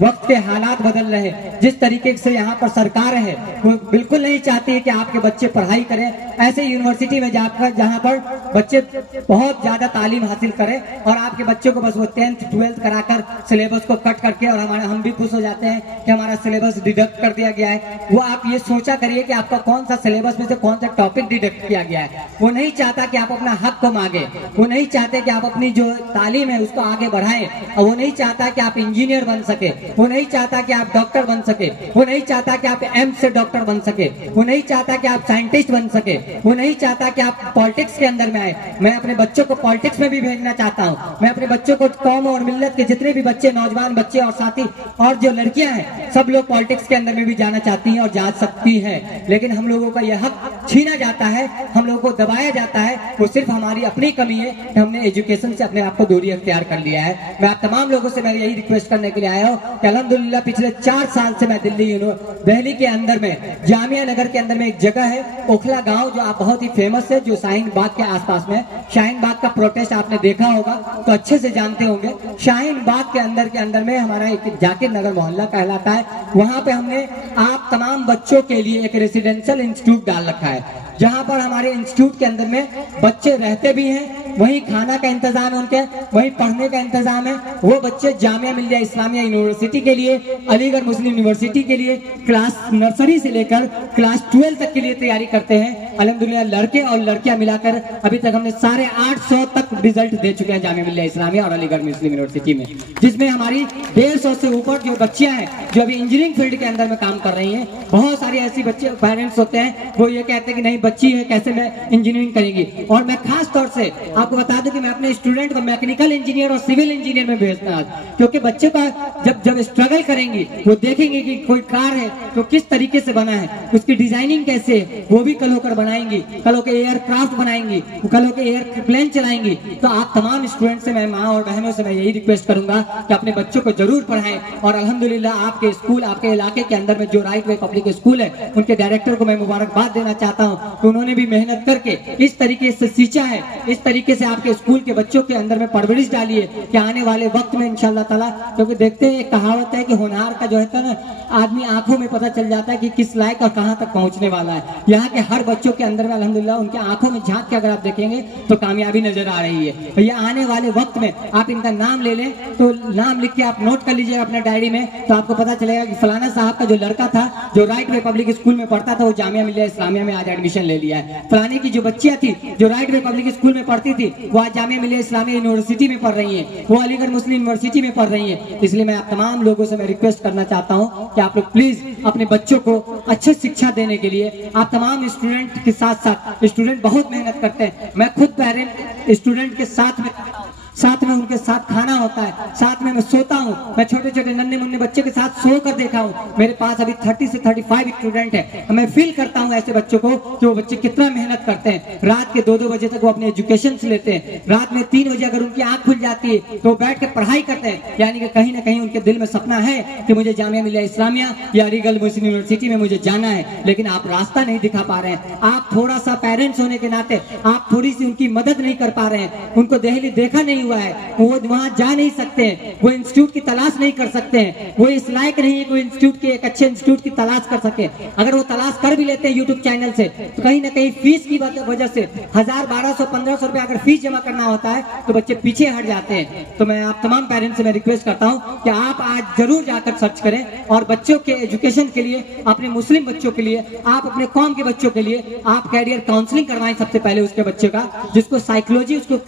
वक्त के हालात बदल रहे हैं, जिस तरीके से यहाँ पर सरकार है वो बिल्कुल नहीं चाहती है कि आपके बच्चे पढ़ाई करें ऐसे यूनिवर्सिटी में जाकर जहाँ पर बच्चे बहुत ज्यादा तालीम हासिल करें, और आपके बच्चों को बस वो 10th 12th कराकर सिलेबस को कट करके, और हम भी खुश हो जाते हैं कि हमारा सिलेबस डिडक्ट कर दिया गया है। वो आप ये सोचा करिए कि आपका कौन सा सिलेबस में से कौन सा टॉपिक डिडक्ट किया गया है। वो नहीं चाहता कि आप अपना हक को मांगे, वो नहीं चाहते कि आप अपनी जो तालीम है उसको आगे बढ़ाएं, और वो नहीं चाहता कि आप इंजीनियर बन सके, वो नहीं चाहता कि आप डॉक्टर बन सके, वो नहीं चाहता कि आप एम्स से डॉक्टर बन सके, वो नहीं चाहता कि आप साइंटिस्ट बन सके, वो नहीं चाहता कि आप पॉलिटिक्स के अंदर में आए। मैं अपने बच्चों को पॉलिटिक्स में भी भेजना चाहता हूँ। मैं अपने बच्चों को, कौम और मिल्लत के जितने भी बच्चे, नौजवान बच्चे और साथी और जो लड़कियां हैं, सब लोग पॉलिटिक्स के अंदर में भी जाना चाहती हैं और जा सकती हैं, लेकिन हम लोगों का यह हक छीना जाता है, हम लोगों को दबाया जाता है। वो सिर्फ हमारी अपनी कमी है कि हमने एजुकेशन से अपने आप को दूरी अख्तियार कर लिया है। मैं आप तमाम लोगों से मैं यही रिक्वेस्ट करने के लिए आया हूँ कि अल्हम्दुलिल्लाह पिछले 4 साल से मैं दिल्ली के अंदर में, जामिया नगर के अंदर में एक जगह है ओखला गांव, जो आप बहुत ही फेमस है, जो शाहीन बाग के आसपास में। शाहीन बाग का प्रोटेस्ट आपने देखा होगा तो अच्छे से जानते होंगे। शाहीन बाग के अंदर में हमारा एक जाकिर नगर मोहल्ला कहलाता है। वहां पे हमने आप तमाम बच्चों के लिए एक रेसिडेंशियल इंस्टीट्यूट डाल रखा है, जहां पर हमारे इंस्टीट्यूट के अंदर में बच्चे रहते भी हैं, वहीं खाना का इंतजाम है उनके, वहीं पढ़ने का इंतजाम है। वो बच्चे जामिया मिल्लिया इस्लामिया यूनिवर्सिटी के लिए, अलीगढ़ मुस्लिम यूनिवर्सिटी के लिए क्लास नर्सरी से लेकर क्लास 12 तक के लिए तैयारी करते हैं। अल्हम्दुलिल्लाह लड़के और लड़कियां मिलाकर अभी तक हमने 850 तक रिजल्ट दे चुके हैं जामिया मिल्लिया इस्लामिया और अलीगढ़ मुस्लिम यूनिवर्सिटी में, जिसमें हमारी 150 से ऊपर जो बच्चियां हैं जो अभी इंजीनियरिंग फील्ड के अंदर में काम कर रही हैं। बहुत सारी ऐसी बच्चे पेरेंट्स होते हैं वो ये कहते हैं कि नहीं बच्ची है कैसे मैं इंजीनियरिंग करेंगी। और मैं खास तौर से आपको बता दूं कि मैं अपने स्टूडेंट को मैकेनिकल इंजीनियर और सिविल इंजीनियर में भेजता हूं, क्योंकि बच्चे का जब स्ट्रगल करेंगे वो देखेंगे कि कोई कार है तो किस तरीके से बना है, उसकी डिजाइनिंग कैसे है, वो भी कल होकर बना बनाएंगी, कल होके एयरक्राफ्ट बनाएंगी, कल होके एयरप्लेन चलाएंगी। तो आप तमाम स्टूडेंट से, मैं माँ और बहनों से मैं यही रिक्वेस्ट करूंगा कि अपने बच्चों को जरूर पढ़ाएं। और अल्हम्दुलिल्लाह आपके स्कूल, आपके इलाके के अंदर में जो राइट वे पब्लिक स्कूल है, उनके डायरेक्टर को मैं मुबारकबाद देना चाहता हूँ कि उन्होंने भी मेहनत करके इस तरीके से सींचा है, इस तरीके से आपके स्कूल के बच्चों के अंदर में परवरिश डाली है कि आने वाले वक्त में इंशाल्लाह ताला, क्योंकि देखते हैं एक कहावत है कि होनहार का जो है ना आदमी आंखों में पता चल जाता है कि किस लायक और कहां तक पहुंचने वाला है। यहाँ के हर बच्चों के अंदर में अल्हम्दुलिल्लाह उनके आंखों में झांक के अगर आप देखेंगे तो कामयाबी नजर आ रही है। तो ये आने वाले वक्त में आप इनका नाम ले लें, तो नाम लिख के आप नोट कर लीजिए अपने डायरी में, तो आपको पता चलेगा कि फलाना साहब का जो लड़का था जो राइट वे पब्लिक स्कूल में पढ़ता था वो जामिया मिलिया इस्लामिया में आज एडमिशन ले लिया है। फलाने की जो बच्चियां थी जो राइट वे पब्लिक स्कूल में पढ़ती थी वो आज जामिया मिलिया इस्लामिया यूनिवर्सिटी में पढ़ रही है, वो अलीगढ़ मुस्लिम यूनिवर्सिटी में पढ़ रही है। इसलिए मैं आप तमाम लोगों से मैं रिक्वेस्ट करना चाहता हूँ कि आप लोग प्लीज अपने बच्चों को अच्छी शिक्षा देने के लिए आप तमाम स्टूडेंट के साथ साथ, स्टूडेंट बहुत मेहनत करते हैं, मैं खुद पेरेंट स्टूडेंट के साथ में उनके साथ खाना होता है, साथ में मैं सोता हूँ, मैं छोटे छोटे नन्हे मुन्ने बच्चे के साथ सो कर देखा हूँ। मेरे पास अभी 30 से 35 स्टूडेंट है। मैं फील करता हूँ ऐसे बच्चों को कि वो बच्चे कितना मेहनत करते हैं। रात के 2-2 बजे तक वो अपने एजुकेशन से लेते हैं, रात में 3 बजे अगर उनकी आंख खुल जाती है तो वो बैठ के पढ़ाई करते हैं। यानी कि कहीं ना कहीं उनके दिल में सपना है कि मुझे जामिया मिलिया इस्लामिया या अलीगढ़ मुस्लिम यूनिवर्सिटी में मुझे जाना है, लेकिन आप रास्ता नहीं दिखा पा रहे हैं। आप थोड़ा सा पेरेंट्स होने के नाते आप थोड़ी सी उनकी मदद नहीं कर पा रहे हैं। उनको देहली देखा नहीं हुआ है, वो वहां जा नहीं सकते हैं, वो इंस्टीट्यूट की तलाश नहीं कर सकते हैं, वो इस लायक नहीं है कोई इंस्टीट्यूट के, एक अच्छे इंस्टीट्यूट की तलाश कर सके। अगर वो तलाश कर भी लेते हैं यूट्यूब चैनल से तो कहीं ना कहीं फीस की वजह से 1000, 1200, 1500 रुपए अगर फीस जमा करना होता है तो बच्चे पीछे हट जाते हैं। तो मैं आप तमाम पेरेंट्स से मैं रिक्वेस्ट करता हूँ कि आप आज जरूर जाकर सर्च करें और बच्चों के एजुकेशन के लिए, अपने मुस्लिम बच्चों के लिए, आप अपने कौम के बच्चों के लिए आप कैरियर काउंसलिंग करवाएं सबसे पहले उसके बच्चे का, जिसको साइकोलॉजी उसको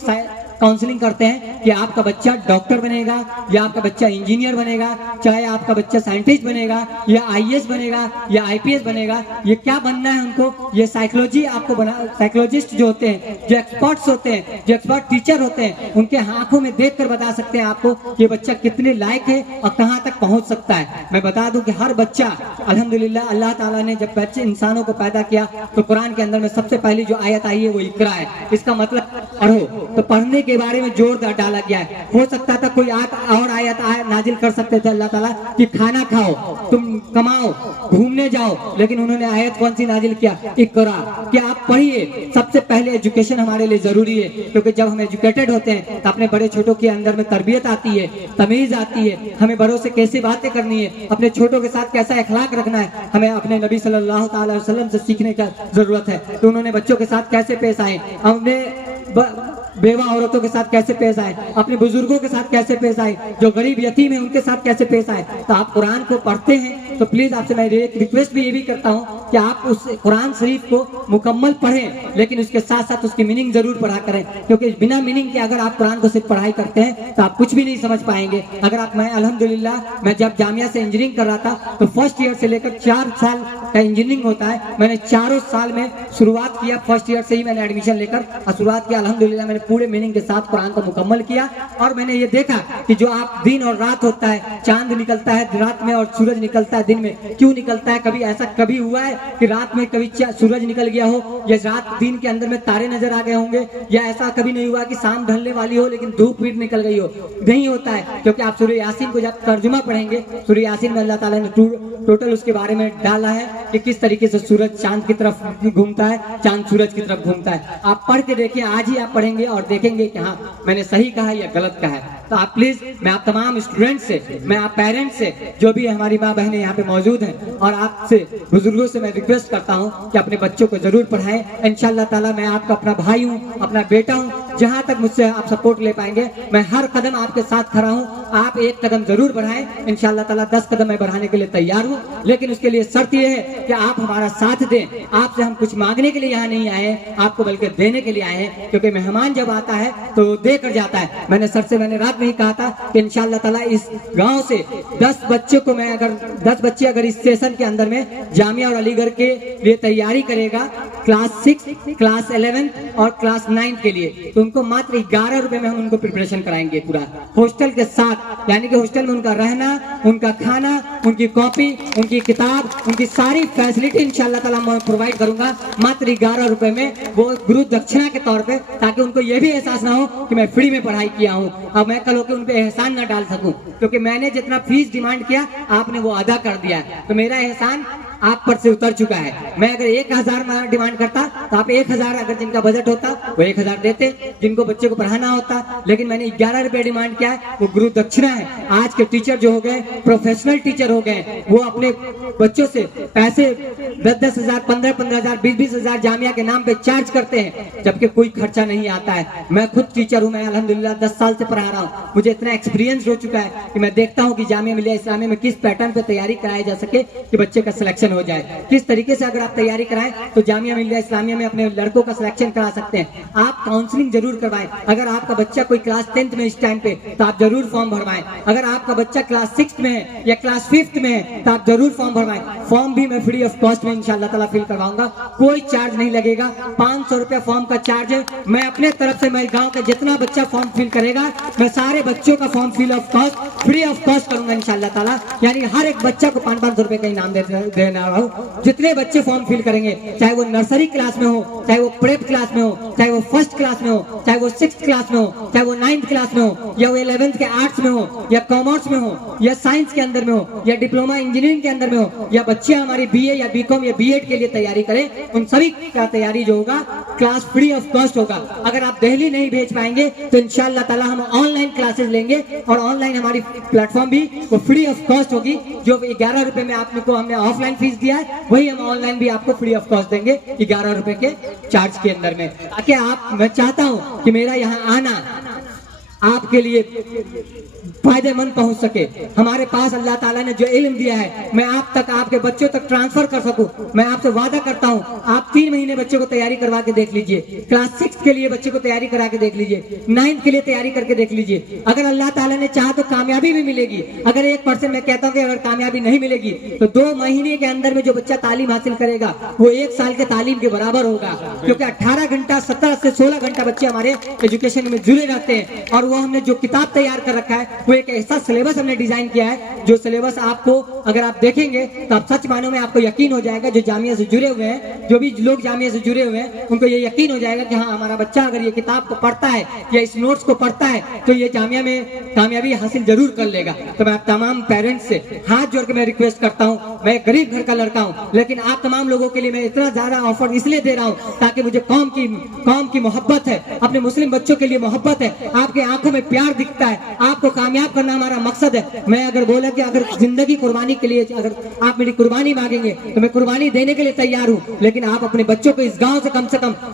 काउंसलिंग करते हैं कि आपका बच्चा डॉक्टर बनेगा या आपका बच्चा इंजीनियर बनेगा, चाहे आपका बच्चा साइंटिस्ट बनेगा या आईएएस बनेगा या आईपीएस बनेगा, ये क्या बनना है उनको, ये साइकोलॉजी आपको बना, साइकोलॉजिस्ट जो होते हैं, जो एक्सपर्ट्स होते हैं, जो एक्सपर्ट टीचर होते हैं, उनके आंखों में देखकर बता सकते हैं आपको कि बच्चा कितने लायक है और कहाँ तक पहुंच सकता है। मैं बता दूं कि हर बच्चा अल्हम्दुलिल्लाह अल्लाह ताला ने जब बच्चे इंसानों को पैदा किया तो कुरान के अंदर में सबसे पहली जो आयत आई है वो इकरा है। इसका मतलब पढ़ो, तो पढ़ने के बारे में जोर डाला गया है। हो सकता था कोई और आयत नाजिल कर सकते थे अल्लाह ताला कि खाना खाओ, तुम कमाओ, घूमने जाओ, लेकिन उन्होंने आयत कौन सी नाजिल किया, इकरा, कि आप पढ़िए। सबसे पहले एजुकेशन हमारे लिए जरूरी है, क्योंकि जब हम एजुकेटेड होते हैं तो अपने बड़े छोटों के अंदर में तरबियत आती है, तमीज आती है, हमें बड़ों से कैसी बातें करनी है, अपने छोटों के साथ कैसा अखलाक रखना है, हमें अपने नबी सल्लल्लाहु अलैहि वसल्लम से सीखने का जरूरत है। तो उन्होंने बच्चों के साथ कैसे पेश आए, हमने बेवा औरतों के साथ कैसे पेश आए, अपने बुजुर्गों के साथ कैसे पेश आए, जो गरीब यतीम है उनके साथ कैसे पेश आए। तो आप कुरान को पढ़ते हैं तो प्लीज आपसे मैं एक रिक्वेस्ट भी ये भी करता हूँ कि आप उस कुरान शरीफ को मुकम्मल पढ़ें, लेकिन उसके साथ साथ उसकी मीनिंग जरूर पढ़ा करें, क्योंकि बिना मीनिंग के अगर आप कुरान को सिर्फ पढ़ाई करते हैं तो आप कुछ भी नहीं समझ पाएंगे। अगर आप, मैं अल्हम्दुलिल्लाह मैं जब जामिया से इंजीनियरिंग कर रहा था तो फर्स्ट ईयर से लेकर 4 साल का इंजीनियरिंग होता है, मैंने 4 साल में शुरुआत किया, फर्स्ट ईयर से ही मैंने एडमिशन लेकर शुरुआत किया। अल्हम्दुलिल्लाह मैंने पूरे मीनिंग के साथ कुरान को मुकम्मल किया और मैंने ये देखा कि जो आप दिन और रात होता है, चांद निकलता है रात में और सूरज निकलता है दिन में, क्यों निकलता है, कभी ऐसा कभी हुआ है कि रात में कभी सूरज निकल गया हो या रात दिन के अंदर में तारे नजर आ गए होंगे, या ऐसा कभी नहीं हुआ कि शाम ढलने वाली हो लेकिन धूप भी निकल गई हो, नहीं होता है। क्योंकि आप सूरह यासीन को जब तर्जुमा पढ़ेंगे, सूरह यासीन में अल्लाह ताला ने टोटल उसके बारे में डाला है कि किस तरीके से सूरज चांद की तरफ घूमता है, चांद सूरज की तरफ घूमता है। आप पढ़ के देखिए, आज ही आप पढ़ेंगे और देखेंगे कि हाँ मैंने सही कहा या गलत कहा है। तो आप प्लीज, मैं आप तमाम स्टूडेंट से, मैं आप पेरेंट्स से, जो भी हमारी माँ बहनें यहाँ पे मौजूद हैं और आपसे बुजुर्गों से मैं रिक्वेस्ट करता हूँ कि अपने बच्चों को जरूर पढ़ाएं। इंशाल्लाह ताला मैं आपका अपना भाई हूँ, अपना बेटा हूँ, जहाँ तक मुझसे आप सपोर्ट ले पाएंगे मैं हर कदम आपके साथ खड़ा हूँ। आप एक कदम जरूर बढ़ाएं, इंशाल्लाह ताला 10 कदम मैं बढ़ाने के लिए तैयार हूँ, लेकिन उसके लिए शर्त यह है कि आप हमारा साथ दें। आपसे हम कुछ मांगने के लिए यहाँ नहीं आए हैं, आपको बल्कि देने के लिए आए हैं, क्योंकि मेहमान जब आता है तो देकर जाता है। मैंने सर से मैंने रात में ही कहा था कि इंशाल्लाह ताला इस गांव से 10 बच्चों को मैं अगर 10 बच्चे अगर इस सेशन के अंदर में जामिया और अलीगढ़ के लिए तैयारी करेगा क्लास 6, क्लास 11 और क्लास 9 के लिए। तो उनको मात्र 11 रुपए में हम उनको प्रिपरेशन कराएंगे पूरा हॉस्टल के साथ, यानी कि हॉस्टल में उनका रहना, उनका खाना, उनकी कॉपी, उनकी किताब, उनकी सारी फैसिलिटी इंशाल्लाह ताला मैं प्रोवाइड करूंगा मात्र 11 रुपए में, वो गुरु दक्षिणा के तौर पे, ताकि उनको ये भी एहसास ना हो कि मैं फ्री में पढ़ाई किया हूँ। अब मैं कल होकर उन पे एहसान ना डाल सकूं, क्योंकि मैंने जितना फीस डिमांड किया आपने वो अदा कर दिया, तो मेरा एहसान आप पर से उतर चुका है। मैं अगर 1000 डिमांड करता तो आप 1000, अगर जिनका बजट होता वो 1000 देते, जिनको बच्चे को पढ़ाना होता, लेकिन मैंने 11 रुपए डिमांड किया है, वो गुरु दक्षिणा है। आज के टीचर जो हो गए, प्रोफेशनल टीचर हो गए, वो अपने बच्चों से पैसे 10-10 हजार, 15-15 हजार, 20-20 हजार जामिया के नाम पे चार्ज करते हैं, जबकि कोई खर्चा नहीं आता है। मैं खुद टीचर हूँ, मैं अल्हम्दुलिल्लाह 10 साल से पढ़ा रहा हूँ, मुझे इतना एक्सपीरियंस हो चुका है कि मैं देखता हूँ कि जामिया मिलिया इस्लामिया में किस पैटर्न पे तैयारी कराई जा सके कि बच्चे का सिलेक्शन हो जाए, किस तरीके से अगर आप तैयारी कराएं तो जामिया मिलिया इस्लामिया में अपने लड़कों का सिलेक्शन करा सकते हैं। आप काउंसलिंग जरूर करवाएं। अगर आपका बच्चा कोई क्लास 10th में इस टाइम पे, तो आप जरूर फॉर्म भरवाएं। अगर आपका बच्चा क्लास 6th में है या क्लास 5th में है, तो आप जरूर फॉर्म भरवाएं। फॉर्म भी मैं फ्री ऑफ कॉस्ट में इंशाल्लाह ताला फिल करवाऊंगा, कोई चार्ज नहीं लगेगा। 500 रुपया फॉर्म का चार्ज है। मैं अपने तरफ से, मेरे गाँव का जितना बच्चा फॉर्म फिल करेगा, मैं सारे बच्चों का form fill of cost, free of cost करूंगा इंशाल्लाह ताला। यानी हर एक बच्चा को 500 रुपए का इनाम देना रहा हूँ। जितने बच्चे फॉर्म फिल करेंगे, चाहे वो नर्सरी क्लास में हो, चाहे वो प्रेप क्लास में हो, चाहे वो फर्स्ट क्लास में हो, चाहे वो 6th क्लास में हो, चाहे वो 9th क्लास में हो, या वो 11th के आर्ट्स में हो, या कॉमर्स में हो, या साइंस के अंदर में हो, या डिप्लोमा इंजीनियरिंग के अंदर में हो, या बच्चे हमारी BA या BCom या B.Ed के लिए तैयारी करें, उन सभी का तैयारी जो होगा क्लास फ्री ऑफ कॉस्ट होगा। अगर आप दिल्ली नहीं भेज पाएंगे तो इंशाल्लाह ताला हम ऑनलाइन क्लासेस लेंगे, और ऑनलाइन हमारी प्लेटफॉर्म भी वो फ्री ऑफ कॉस्ट होगी। जो 11 रुपए में आपको हमने ऑफलाइन फीस दिया है, वही हम ऑनलाइन भी आपको फ्री ऑफ कॉस्ट देंगे 11 रुपए के चार्ज के अंदर में, ताकि मैं चाहता हूं कि मेरा यहाँ आना आपके लिए फायदेमंद पहुंच सके। हमारे पास अल्लाह ताला ने जो इल्म दिया है, मैं आप तक, आपके बच्चों तक ट्रांसफर कर सकूं। मैं आपसे वादा करता हूं, आप 3 महीने बच्चे को तैयारी करवा के देख लीजिए। क्लास 6 के लिए बच्चे को तैयारी करा के देख लीजिए, 9th के लिए तैयारी करके देख लीजिए। अगर अल्लाह ताला ने चाहा तो कामयाबी भी मिलेगी। अगर 1% मैं कहता हूँ कि अगर कामयाबी नहीं मिलेगी, तो 2 महीने के अंदर में जो बच्चा तालीम हासिल करेगा वो 1 साल के तालीम के बराबर होगा, क्योंकि 18 घंटा 17 से 16 घंटा बच्चे हमारे एजुकेशन में जुड़े रहते हैं। और वो हमने जो किताब तैयार कर रखा है, वो एक ऐसा सिलेबस हमने डिजाइन किया है, जो सिलेबस आपको अगर आप देखेंगे तो आप सच मानो में आपको यकीन हो जाएगा। जो जामिया से जुड़े हुए हैं, जो भी लोग जामिया से जुड़े हुए हैं, उनको ये यकीन हो जाएगा कि हाँ, हमारा बच्चा अगर ये किताब को पढ़ता है या इस नोट्स को पढ़ता है तो ये जामिया में कामयाबी हासिल जरूर कर लेगा। तो मैं आप तमाम पेरेंट्स से हाथ जोड़ के मैं रिक्वेस्ट करता हूँ, मैं गरीब घर का लड़का हूँ, लेकिन आप तमाम लोगों के लिए मैं इतना ज्यादा ऑफर इसलिए दे रहा हूँ ताकि मुझे कौम की मोहब्बत है, अपने मुस्लिम बच्चों के लिए मोहब्बत है, आपके आंखों में प्यार दिखता है, आपको कामयाब करना हमारा मकसद है। मैं अगर बोला कि अगर जिंदगी कुर्बानी के लिए अगर आप मेरी कुर्बानी मांगेंगे तो मैं कुर्बानी देने के लिए तैयार हूँ, लेकिन आप अपने बच्चों को इस गांव से कम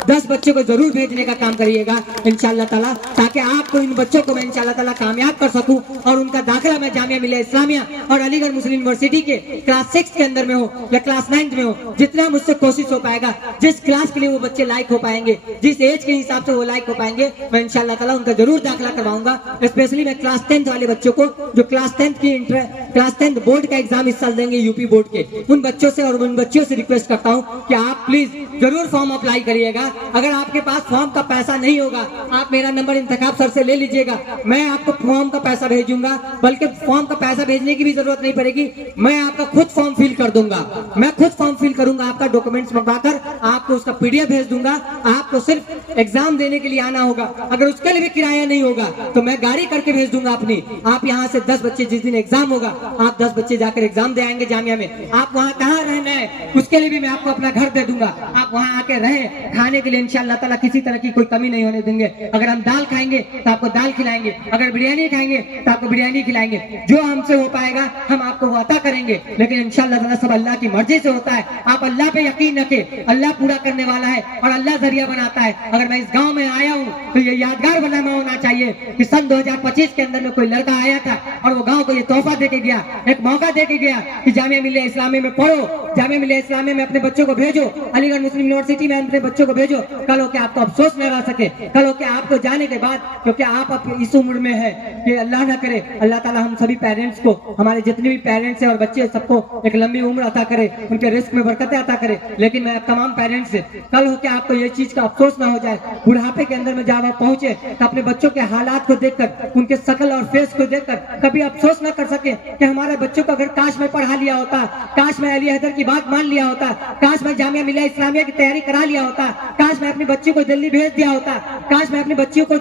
10 बच्चों को जरूर भेजने का काम करिएगा इंशाल्लाह ताला, ताकि आपको इन बच्चों को मैं इंशाल्लाह ताला कामयाब कर सकूं और उनका दाखिला मैं जामिया मिलिया इस्लामिया और अलीगढ़ मुस्लिम यूनिवर्सिटी के क्लास 6 के अंदर में हो या क्लास 9th में हो, जितना मुझसे कोशिश हो पाएगा, जिस क्लास के लिए वो बच्चे लायक हो पाएंगे, जिस एज के हिसाब से वो लायक हो पाएंगे, मैं इंशाल्लाह ताला उनका जरूर दाखिला करवाऊंगा। स्पेशली मैं क्लास 10th वाले बच्चों को, जो क्लास 10th बोर्ड का एग्जाम इस साल देंगे यूपी बोर्ड के, उन बच्चों से और उन बच्चियों से रिक्वेस्ट करता हूं कि आप प्लीज जरूर फॉर्म अप्लाई करिएगा। अगर आपके पास फॉर्म का पैसा नहीं होगा, आप मेरा नंबर इंतखाब सर से ले लीजिएगा, मैं आपको फॉर्म का पैसा भेजूंगा, बल्कि फॉर्म का पैसा भेजने की भी जरूरत नहीं पड़ेगी, मैं आपका खुद फॉर्म फिल कर दूंगा, मैं खुद फॉर्म फिल करूंगा, आपका डॉक्यूमेंट्स मंगवाकर आपको उसका PDF भेज दूंगा। आपको सिर्फ एग्जाम देने के लिए आना होगा, अगर उसके लिए भी किराया नहीं होगा तो मैं गाड़ी करके भेज दूंगा अपनी। आप यहाँ से 10 बच्चे, जिस दिन एग्जाम होगा आप 10 बच्चे जाकर एग्जाम दे आएंगे जामिया में। आप वहाँ कहाँ रहना है उसके लिए भी मैं आपको अपना घर दे दूंगा, आप वहाँ आके रहें, खाने के लिए इंशाल्लाह ताला किसी तरह की कोई कमी नहीं होने देंगे। अगर हम दाल खाएंगे तो आपको दाल खिलाएंगे, अगर बिरयानी खाएंगे तो आपको बिरयानी खिलाएंगे, जो हमसे हो पाएगा हम आपको वो अता करेंगे, लेकिन इंशाल्लाह ताला सब अल्लाह की मर्जी से होता है। आप अल्लाह पे यकीन रखें, अल्लाह पूरा करने वाला है और अल्लाह जरिया बनाता है। अगर मैं इस गाँव में आया हूँ तो ये यादगार बना होना चाहिए कि सन 2025 के अंदर में कोई लड़का आया था और वो गांव को ये तोहफा देके गया, एक मौका देके गया कि जामिया मिलिया इस्लामिया में पढ़ो, जामिया मिलिया इस्लामिया में अपने बच्चों को भेजो, अलीगढ़ मुस्लिम मुस्लिम यूनिवर्सिटी में अपने बच्चों को भेजो, कल हो के आपको अफसोस न रह सके, कल हो के आपको जाने के बाद, क्योंकि आप अब इस उम्र में है कि अल्लाह ना करे, अल्लाह ताला हम सभी पेरेंट्स को, हमारे जितने भी पेरेंट्स हैं और बच्चे सबको एक लंबी उम्र अता करे, उनके रिस्क में बरकतें अता करे। लेकिन मैं तमाम पेरेंट्स से कल हो के आपको ये चीज का अफसोस ना हो जाए, बुढ़ापे के अंदर में जब आप पहुंचे तो अपने बच्चों के हालात को देखकर, उनके शकल और फेस को देखकर कभी अफसोस ना कर सके कि हमारे बच्चों को अगर काश मैं पढ़ा लिया होता, काश मैं अली हैदर की बात मान लिया होता, काश मैं जामिया मिलिया इस्लामिया की तैयारी करा लिया होता, काश मैं अपने बच्चों को दिल्ली भेज दिया होता, काश मैं अपने बच्चों को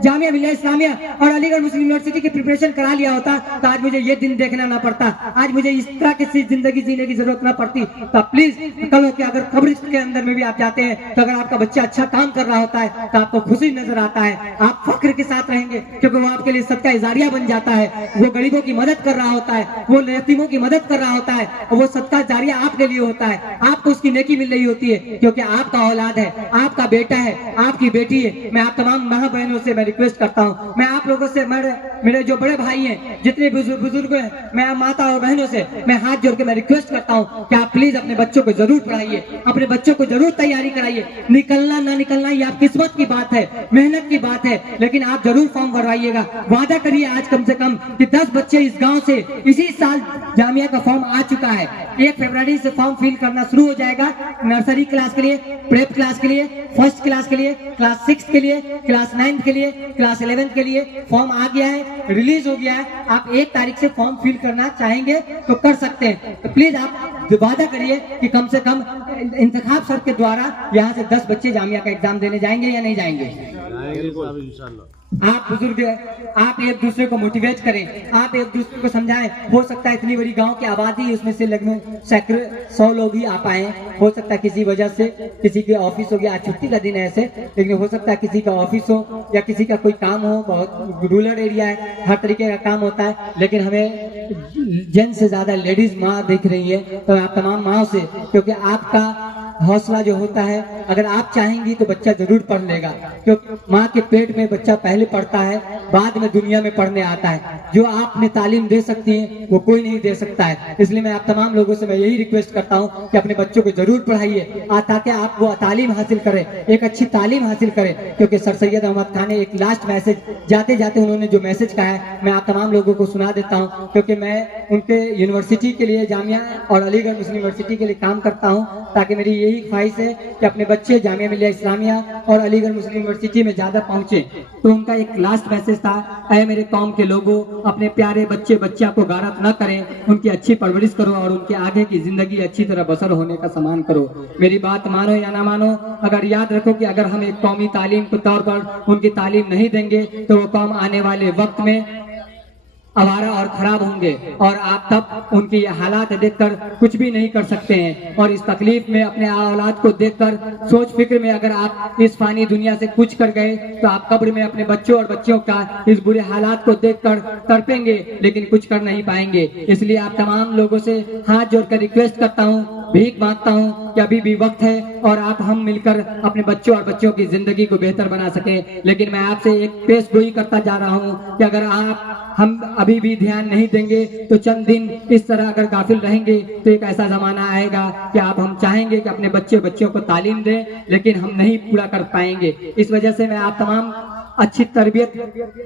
जामिया मिलिया इस्लामिया और अलीगढ़ मुस्लिम यूनिवर्सिटी की प्रिपरेशन करा लिया होता, तो आज मुझे ये दिन देखना ना पड़ता, आज मुझे इस तरह की जिंदगी जीने की जरूरत ना पड़ती। तो प्लीज कल हो के अगर कब्र के अंदर में भी आप जाते हैं तो अगर आपका बच्चा अच्छा काम कर रहा होता है तो आपको खुशी नजर आता है, आप फख्र के साथ रहेंगे, क्योंकि वो आपके लिए सदका जारिया बन जाता है, वो गरीबों की मदद कर रहा होता है, वो यतीमों की मदद कर रहा होता है, और वो सदका जारिया आपके लिए होता है, आपको उसकी नेकी मिल रही होती है, क्योंकि आपका औलाद है, आपका बेटा है, आपकी बेटी है। मैं आप तमाम माँ बहनों से मैं रिक्वेस्ट करता हूँ, मैं आप लोगों से, मेरे जो बड़े भाई हैं, जितने बुजुर्ग हैं, मैं माता और बहनों से मैं हाथ जोड़ के मैं रिक्वेस्ट करता हूँ कि आप प्लीज अपने बच्चों को जरूर पढ़ाइए, अपने बच्चों को जरूर तैयारी कराइए। निकलना ना निकलना ये आप किस्मत की बात है, मेहनत की बात है, लेकिन आप जरूर फॉर्म भरवाइएगा। वादा करिए आज कम से कम कि 10 बच्चे इस गांव से इसी साल जामिया का फॉर्म आ चुका है, 1 फरवरी से फॉर्म फिल करना शुरू हो जाएगा। नर्सरी क्लास के लिए, प्रेप क्लास के लिए, फर्स्ट क्लास के लिए, क्लास 6 के लिए, क्लास 9 के लिए, क्लास 11 के लिए फॉर्म आ गया है, रिलीज हो गया है। आप 1 तारीख से फॉर्म फिल करना चाहेंगे तो कर सकते हैं। तो प्लीज आप वादा करिए कि कम से कम इंतखाब सर के द्वारा यहाँ से 10 बच्चे जामिया का एग्जाम देने जाएंगे या नहीं जाएंगे। आप बुजुर्ग, आप एक दूसरे को मोटिवेट करें, आप एक दूसरे को समझाएं। हो सकता है इतनी बड़ी गांव की आबादी, उसमें से लगभग सैकड़ों 100 लोग ही आ पाए, हो सकता है किसी वजह से, किसी के ऑफिस हो गया, आज छुट्टी का दिन है ऐसे, लेकिन हो सकता है किसी का ऑफिस हो या किसी का कोई काम हो, बहुत रूरल एरिया है, हर तरीके का काम होता है। लेकिन हमें जेंट्स से ज्यादा लेडीज माँ दिख रही है, तो आप तमाम माँ से, क्योंकि आपका हौसला जो होता है, अगर आप चाहेंगी तो बच्चा जरूर पढ़ लेगा, क्योंकि माँ के पेट में बच्चा पहले पढ़ता है, बाद में दुनिया में पढ़ने आता है। जो आपने तालीम दे सकती हैं वो कोई नहीं दे सकता है। इसलिए मैं आप तमाम लोगों से मैं यही रिक्वेस्ट करता हूँ कि अपने बच्चों को जरूर पढ़ाइए, ताकि आप वो तालीम हासिल करें, एक अच्छी तालीम हासिल करें। क्योंकि सर सैयद अहमद खान ने एक लास्ट मैसेज जाते जाते उन्होंने जो मैसेज कहा है, मैं आप तमाम लोगों को सुना देता हूँ, क्योंकि मैं उनके यूनिवर्सिटी के लिए, जामिया और अलीगढ़ मुस्लिम यूनिवर्सिटी के लिए काम करता हूँ, ताकि मेरी यही ख्वाहिश है कि अपने बच्चे जामिया मिलिया इस्लामिया और अलीगढ़ मुस्लिम यूनिवर्सिटी में ज्यादा पहुंचे। तो उनका एक लास्ट मैसेज था, ऐ मेरे कौम के लोगों, अपने प्यारे बच्चे बच्चियों को गारत न करें, उनकी अच्छी परवरिश करो और उनके आगे की जिंदगी अच्छी तरह बसर होने का सामान करो। मेरी बात मानो या ना मानो, अगर याद रखो कि अगर हम एक कौमी तालीम के तौर पर उनकी तालीम नहीं देंगे तो वो कौम आने वाले वक्त में आवारा और खराब होंगे, और आप तब उनकी हालात देखकर कुछ भी नहीं कर सकते हैं। और इस तकलीफ में अपने औलाद को देखकर सोच फिक्र में अगर आप इस फानी दुनिया से कुछ कर गए तो आप कब्र में अपने बच्चों और बच्चियों का इस बुरे हालात को देखकर तड़पेंगे, लेकिन कुछ कर नहीं पाएंगे। इसलिए आप तमाम लोगों से हाथ जोड़कर रिक्वेस्ट करता हूँ, भीख मांगता हूँ कि अभी भी वक्त है और आप हम मिलकर अपने बच्चों और बच्चों की जिंदगी को बेहतर बना सके। लेकिन मैं आपसे एक पेशगोई करता जा रहा हूँ कि अगर हम अभी भी ध्यान नहीं देंगे तो चंद दिन इस तरह अगर गाफिल रहेंगे तो एक ऐसा जमाना आएगा कि हम चाहेंगे कि अपने बच्चों को तालीम दें, लेकिन हम नहीं पूरा कर पाएंगे। इस वजह से मैं आप तमाम अच्छी तरबियत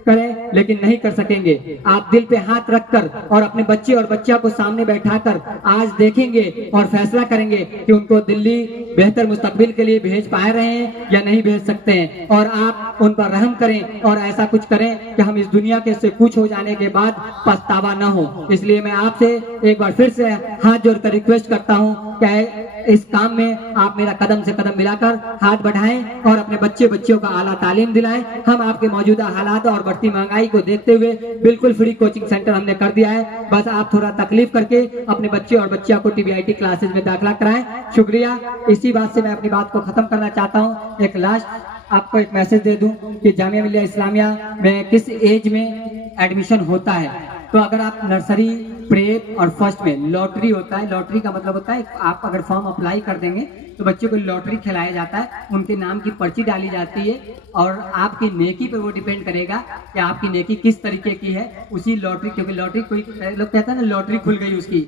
करें, लेकिन नहीं कर सकेंगे। आप दिल पे हाथ रखकर और अपने बच्चे और बच्चा को सामने बैठाकर आज देखेंगे और फैसला करेंगे कि उनको दिल्ली बेहतर मुस्तकबिल के लिए भेज पा रहे हैं या नहीं भेज सकते हैं, और आप उन पर रहम करें और ऐसा कुछ करें कि हम इस दुनिया के से कुछ हो जाने के बाद पछतावा न हो। इसलिए मैं आपसे एक बार फिर से हाथ जोड़कर रिक्वेस्ट करता हूँ कि इस काम में आप मेरा कदम से कदम मिलाकर हाथ बढ़ाएं और अपने बच्चों को आला तालीम दिलाएं। हम आपके मौजूदा हालात और बढ़ती महंगाई को देखते हुए बिल्कुल फ्री कोचिंग सेंटर हमने कर दिया है, बस आप थोड़ा तकलीफ करके अपने बच्चे और बच्चियों को TBIT क्लासेज में दाखिला कराएं। शुक्रिया। इसी बात से मैं अपनी बात को खत्म करना चाहता हूँ। एक लास्ट आपको एक मैसेज दे दूं कि जामिया मिलिया इस्लामिया में किस एज में एडमिशन होता है। तो अगर आप नर्सरी प्रेप और फर्स्ट में लॉटरी होता है। लॉटरी का मतलब होता है आप अगर फॉर्म अप्लाई कर देंगे तो बच्चे को लॉटरी खिलाया जाता है, उनके नाम की पर्ची डाली जाती है और आपकी नेकी पर वो डिपेंड करेगा कि आपकी नेकी किस तरीके की है उसी लॉटरी। क्योंकि लॉटरी कोई लोग कहते हैं ना लॉटरी खुल गई उसकी,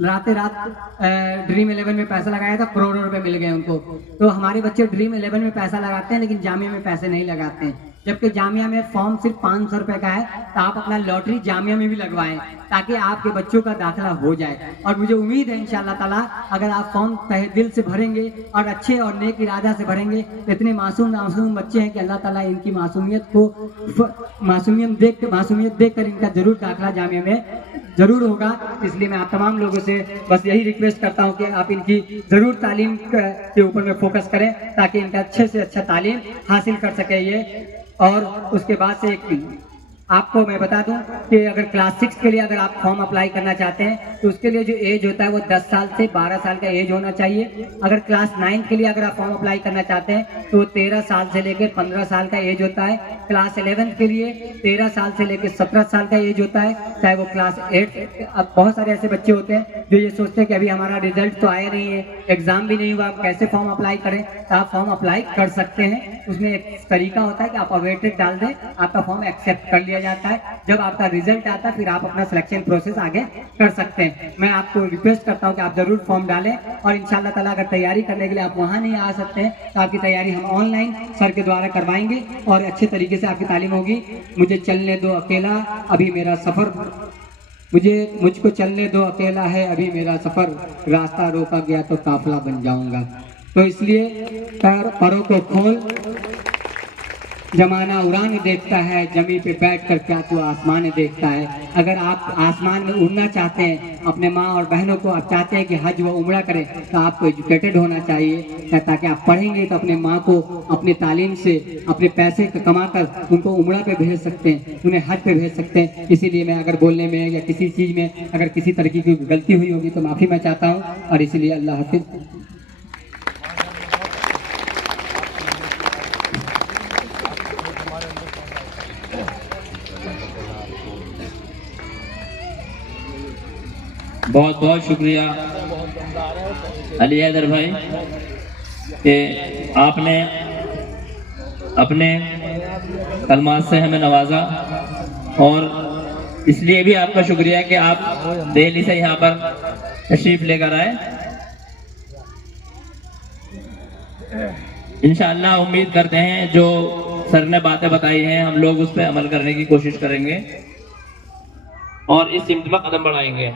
रातें रात ड्रीम 11 में पैसा लगाया था, करोड़ों रुपए मिल गए उनको। तो हमारे बच्चे ड्रीम 11 में पैसा लगाते हैं लेकिन जामिया में पैसे नहीं लगाते हैं, जबकि जामिया में फॉर्म सिर्फ 500 रुपए का है। तो आप अपना लॉटरी जामिया में भी लगवाएं ताकि आपके बच्चों का दाखिला हो जाए। और मुझे उम्मीद है इंशाअल्लाह ताला अगर आप फॉर्म तहे दिल से भरेंगे और अच्छे और नेक इरादा से भरेंगे तो इतने मासूम बच्चे हैं कि अल्लाह ताला इनकी मासूमियत देख कर इनका जरूर दाखिला जामिया में जरूर होगा। इसलिए मैं आप तमाम लोगों से बस यही रिक्वेस्ट करता हूं कि आप इनकी जरूर तालीम के ऊपर में फोकस करें ताकि इनका अच्छे से अच्छा तालीम हासिल कर सके ये। और उसके बाद से एक आपको मैं बता दूं कि अगर क्लास 6 के लिए अगर आप फॉर्म अप्लाई करना चाहते हैं तो उसके लिए जो एज होता है वो 10 साल से 12 साल का एज होना चाहिए। अगर क्लास 9 के लिए अगर आप फॉर्म अप्लाई करना चाहते हैं तो 13 साल से लेकर 15 साल का एज होता है। क्लास 11 के लिए 13 साल से लेकर 17 साल का एज होता है, चाहे वो क्लास 8। अब बहुत सारे ऐसे बच्चे होते हैं जो ये सोचते हैं कि अभी हमारा रिजल्ट तो आया नहीं है, एग्जाम भी नहीं हुआ, हम कैसे फॉर्म अप्लाई करें। तो आप फॉर्म अप्लाई कर सकते हैं, उसमें एक तरीका होता है कि आप अवेटेड डाल दें, आपका फॉर्म एक्सेप्ट कर लिया जाता है। जब आपका रिजल्ट आता है फिर आप अपना सिलेक्शन प्रोसेस आगे कर सकते हैं। मैं आपको रिक्वेस्ट करता हूं कि आप जरूर फॉर्म डालें और इंशाल्लाह ताला अगर तैयारी करने के लिए आप वहां नहीं आ सकते हैं तो आपकी तैयारी हम ऑनलाइन सर के द्वारा करवाएंगे और अच्छे तरीके से आपकी तालीम होगी। मुझे चलने दो अकेला अभी मेरा सफर, मुझको चलने दो अकेला है अभी मेरा सफर, रास्ता रोका गया तो काफिला बन जाऊंगा। तो इसलिए परों को खोल, जमाना उड़ान देखता है, जमी पे बैठ कर क्या तू आसमान देखता है। अगर आप आसमान में उड़ना चाहते हैं, अपने माँ और बहनों को आप चाहते हैं कि हज व उम्रा करें तो आपको एजुकेटेड होना चाहिए ताकि आप पढ़ेंगे तो अपने माँ को अपने तालीम से अपने पैसे कमाकर उनको उम्रा पे भेज सकते हैं, उन्हें हज पे भेज सकते हैं। इसीलिए मैं अगर बोलने में या किसी चीज़ में अगर किसी तरीके की गलती हुई होगी तो माफ़ी मैं चाहता हूँ और इसीलिए अल्लाह हाफिज़। बहुत बहुत शुक्रिया अली हैदर भाई कि आपने अपने कलमात से हमें नवाजा और इसलिए भी आपका शुक्रिया कि आप दिल्ली से यहाँ पर तशरीफ लेकर आए। इंशाअल्लाह उम्मीद करते हैं जो सर ने बातें बताई हैं हम लोग उस पर अमल करने की कोशिश करेंगे और इस सिमत में कदम बढ़ाएंगे।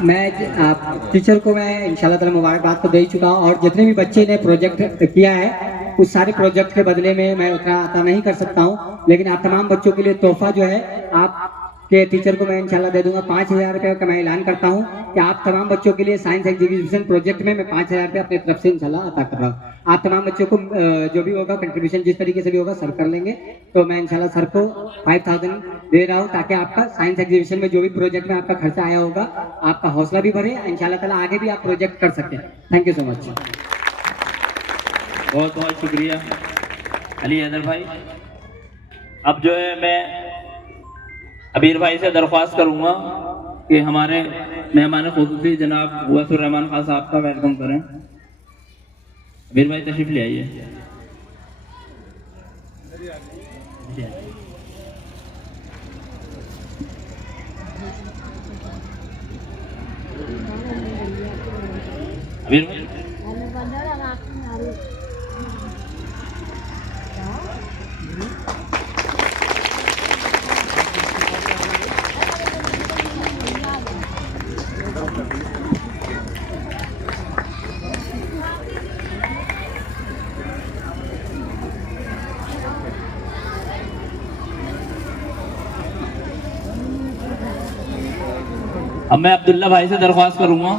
मैं आप टीचर को मैं इंशाल्लाह ताला मुबारकबाद तो दे ही चुका हूँ और जितने भी बच्चे ने प्रोजेक्ट किया है उस सारे प्रोजेक्ट के बदले में मैं उतना अता नहीं कर सकता हूँ, लेकिन आप तमाम बच्चों के लिए तोहफा जो है आप के टीचर को मैं इंशाल्लाह दे दूंगा। 5,000 रुपये का मैं ऐलान करता हूँ कि आप तमाम बच्चों के लिए साइंस एग्जीबिशन प्रोजेक्ट में मैं 5,000 रुपये अपनी तरफ से इंशाल्लाह अता कर रहा हूँ। आप तमाम बच्चों को जो भी होगा कंट्रीब्यूशन जिस तरीके से भी होगा सर कर लेंगे, तो मैं इंशाल्लाह सर को 5,000 दे रहा हूँ ताकि आपका साइंस एग्जीबिशन में जो भी प्रोजेक्ट में आपका खर्चा आया होगा आपका हौसला भी बढ़े, इंशाल्लाह ताला आगे भी आप प्रोजेक्ट कर सकते हैं। Thank you so much. बहुत बहुत शुक्रिया अली हैदर भाई। अब जो है मैं अबीर भाई से दरख्वास्त करूंगा कि हमारे मेहमान खुसूसी जनाब वसीर रहमान खान साहब का वेलकम करें। अबीर भाई तशरीफ ले आइए। अब मैं अब्दुल्ला भाई से दरख्वास्त करूंगा।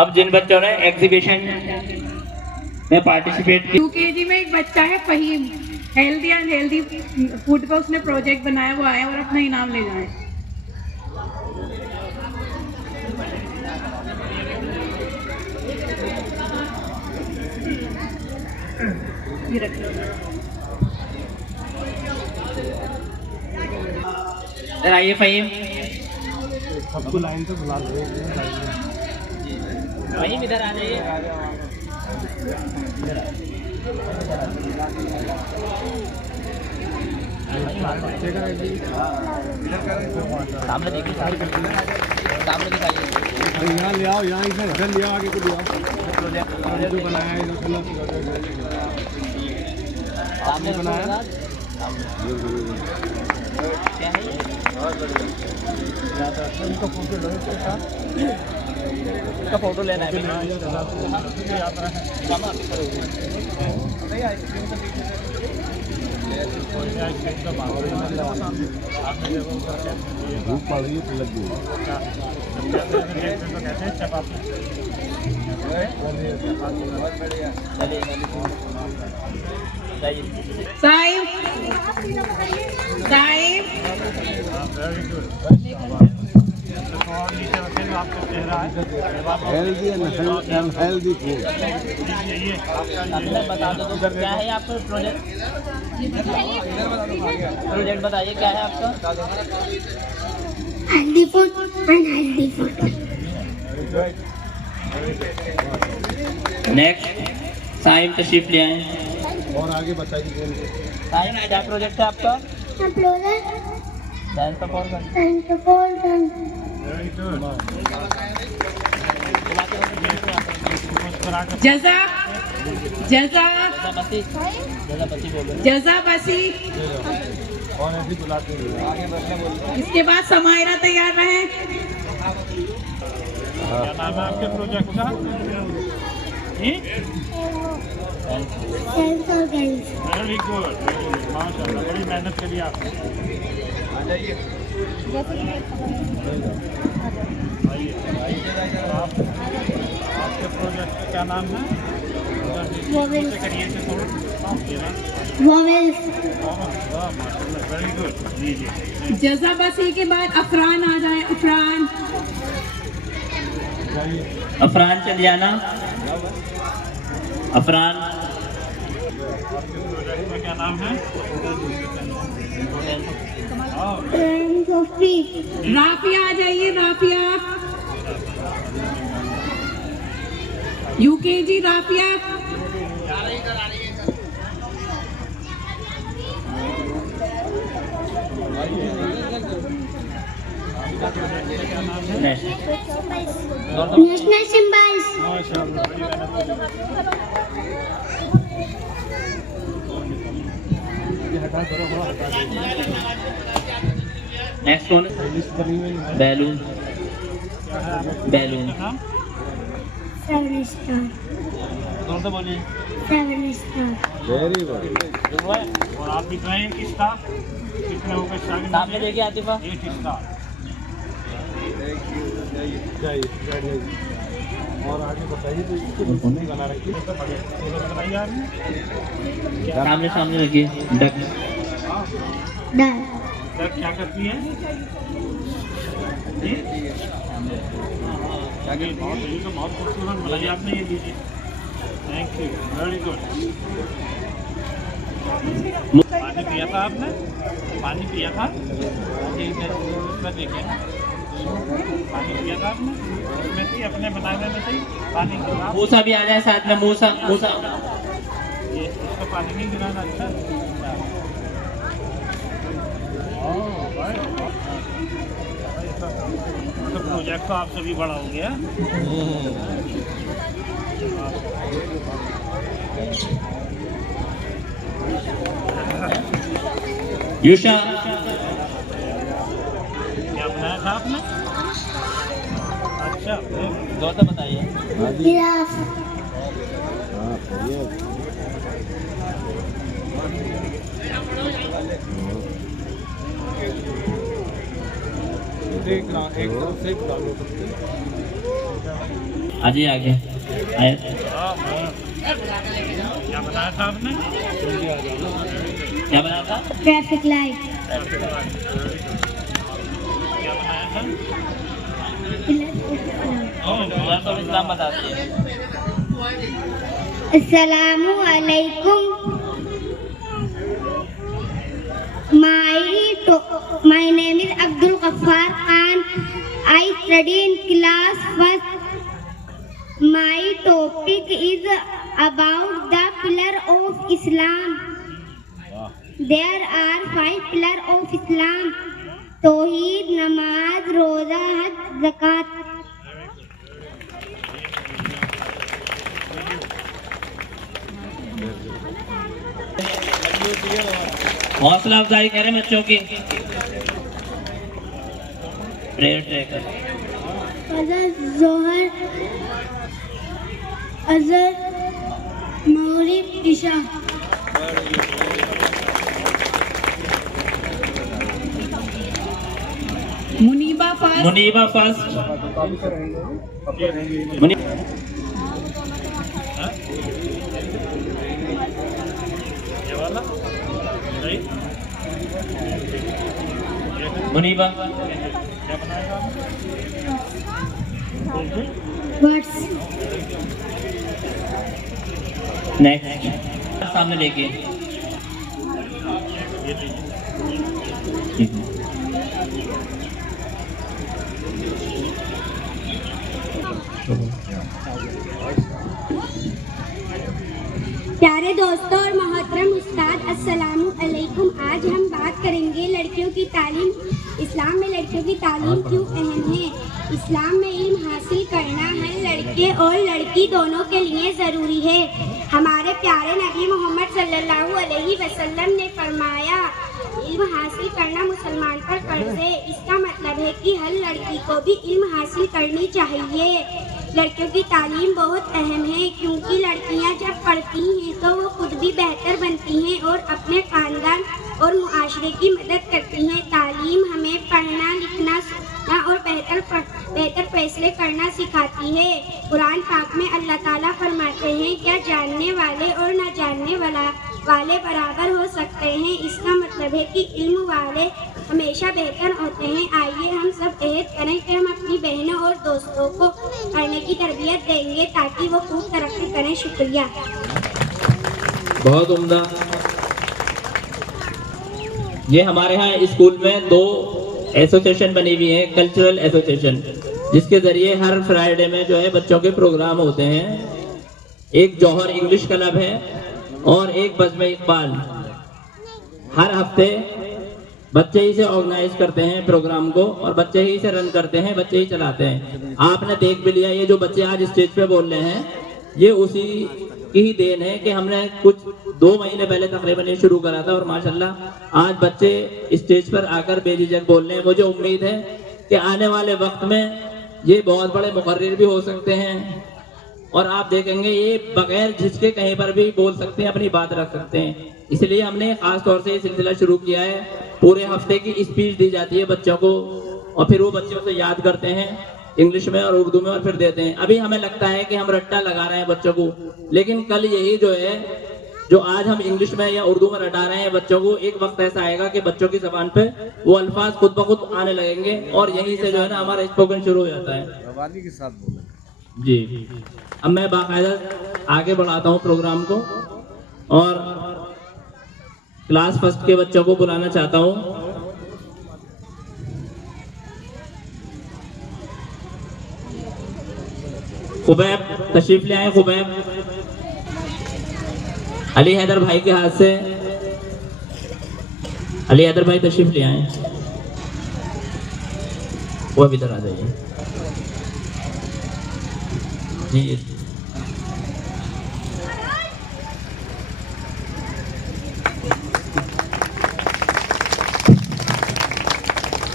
अब जिन बच्चों ने एग्जीबिशन में पार्टिसिपेट किया, यूकेजी में एक बच्चा है Faheem, healthy and healthy food का उसने प्रोजेक्ट बनाया, वो आया और अपना इनाम ले जाए। आइए फहीम, सबको लाइन से बुला लो। फहीम इधर आ जाइए। सामने देखिए, सामने दिखाइए। यहाँ ले आओ, यहाँ इधर ले आओ, आगे को ले आओ। जो बनाया है सामने बनाया क्या है ये? इसका फोटो लेना है। धूप पड़ रही है, लग Sahib, Sahib, healthy and healthy food. बता दो तो क्या है आपका प्रोजेक्ट? प्रोजेक्ट बताइए क्या है आपका? Healthy food and healthy food. Next Sahib तशरीफ ले आए। और आगे बताइए। साहिब क्या प्रोजेक्ट है आपका? Dance performance. जजा, जजा, जजा बसी। और ऐसे बुलाते हैं। इसके बाद समायरा तैयार रहे। क्या नाम है आपके प्रोजेक्ट का? वेरी गुड, माशाल्लाह, बड़ी मेहनत करी आपने। आ जाइए, आपके प्रोजेक्ट का क्या नाम है? करिए माशाल्लाह, वेरी गुड। जी जी। जजा बसी के बाद अफरान आ जाए। अफरान, अफरान चलिए आना। अफरान, आपके प्रोजेक्ट का क्या नाम है? राफिया आ जाइए। Rafia, UKG Rafia. National symbols. माशाल्लाह, बड़ी मेहनत नेक्स्ट कौन? Balloon, balloon. Seven star. कौन सा बोलिए? Seven star. Very good. और आप भी गए कि स्टाफ कितने हो गए? सामने देखिए आतिफा। 8 स्टार। और आगे बताइए। तो इसको बना रखिए। बताइए आपने सामने सामने रखिए। डक, डर। सर क्या करती हैं? जी? बहुत खूबसूरत बनाई आपने, ये लीजिए। Thank you, very good. पानी पिया था आपने? पानी पिया था? इसमें देखिए, पानी पिया था आपने? इसमें थी, अपने बनाए में थी पानी। मूसा भी आ जाए साथ में, मूसा मूसा। ये इसको पानी नहीं गिराना। अच्छा, तो प्रोजेक्ट तो आपसे भी बड़ा हो गया। यूशा, क्या बनाया था आपने? अच्छा, दो तो बताइए। एक तरफ से डालो सबसे। आगे आगे आए। क्या बनाया था आपने? क्या बनाया था? Traffic light. क्या बनाया था? तो इस्लाम बता दिए। अस्सलामु अलैकुम। My name is Abdul Ghaffar Khan. I study in class first. My topic is about the pillar of Islam. There are 5 pillars of Islam: Tawheed, Namaz, Roza, Hajj, Zakat. हौसला अफजाई करें बच्चों की। Prayer tracker. अजर जोहर, अजर मगरिब इशा। Muniba first. Muniba first. Muniba. Words. Next सामने लेके। प्यारे दोस्तों और मोहतरम उस्ताद, अस्सलामु अलैकुम। आज हम बात करेंगे लड़कियों की तालीम। इस्लाम में लड़कियों की तालीम क्यों अहम है। इस्लाम में इल्म हासिल करना हर लड़के और लड़की दोनों के लिए ज़रूरी है। हमारे प्यारे नबी मोहम्मद सल्लल्लाहु अलैहि वसल्लम ने फरमाया, इल्म हासिल करना मुसलमान पर कर्ज है। इसका मतलब है कि हर लड़की को भी इल्म हासिल करनी चाहिए। लड़कियों की तालीम बहुत अहम है, क्योंकि लड़कियां जब पढ़ती हैं तो वो खुद भी बेहतर बनती हैं और अपने खानदान और मुआशरे की मदद करती हैं। तालीम हमें पढ़ना, लिखना, सोचना और बेहतर फैसले करना सिखाती है। कुरान पाक में अल्लाह ताला फरमाते हैं, क्या जानने वाले और न जानने वाले बराबर हो सकते हैं। इसका मतलब है कि इल्म वाले हमेशा बेहतर होते हैं। आइए हम सब अहद करें कि हम अपनी बहनों और दोस्तों को पढ़ने की तरबियत देंगे ताकि वो खूब तरक्की करें। शुक्रिया। बहुत उम्दा। ये हमारे यहाँ स्कूल में 2 एसोसिएशन बनी हुई है, कल्चरल एसोसिएशन, जिसके जरिए हर फ्राइडे में जो है बच्चों के प्रोग्राम होते हैं। एक जौहर इंग्लिश क्लब है और एक बज़्म इकबाल। हर हफ्ते बच्चे ही से ऑर्गेनाइज करते हैं प्रोग्राम को और बच्चे ही से रन करते हैं, बच्चे ही चलाते हैं। आपने देख भी लिया, ये जो बच्चे आज स्टेज पे बोल रहे हैं ये उसी की ही देन है कि हमने कुछ 2 महीने पहले तकरीबन ये शुरू करा था और माशाल्लाह आज बच्चे स्टेज पर आकर बेझिझक बोल रहे हैं। मुझे उम्मीद है कि आने वाले वक्त में ये बहुत बड़े मुकर्रिर भी हो सकते हैं और आप देखेंगे ये बगैर झिझके कहीं पर भी बोल सकते हैं, अपनी बात रख सकते हैं। इसलिए हमने खास तौर से ये सिलसिला शुरू किया है। पूरे हफ्ते की स्पीच दी जाती है बच्चों को और फिर वो बच्चे उसे याद करते हैं इंग्लिश में और उर्दू में और फिर देते हैं। अभी हमें लगता है कि हम रट्टा लगा रहे हैं बच्चों को, लेकिन कल यही जो है जो आज हम इंग्लिश में या उर्दू में रटा रहे हैं बच्चों को, एक वक्त ऐसा आएगा कि बच्चों की जबान पे वो अल्फाज खुद ब खुद आने लगेंगे और यहीं से जो है ना हमारा स्पोकन शुरू हो जाता है। रवानी के साथ बोला जी। अब मैं बाकायदा आगे बढ़ाता हूँ प्रोग्राम को और क्लास फर्स्ट के बच्चों को बुलाना चाहता हूँ। खुबैब तशरीफ ले आए। खुबैब अली हैदर भाई के हाथ से अली हैदर भाई तशरीफ ले आए। वो अभी इधर आ जाइए जी।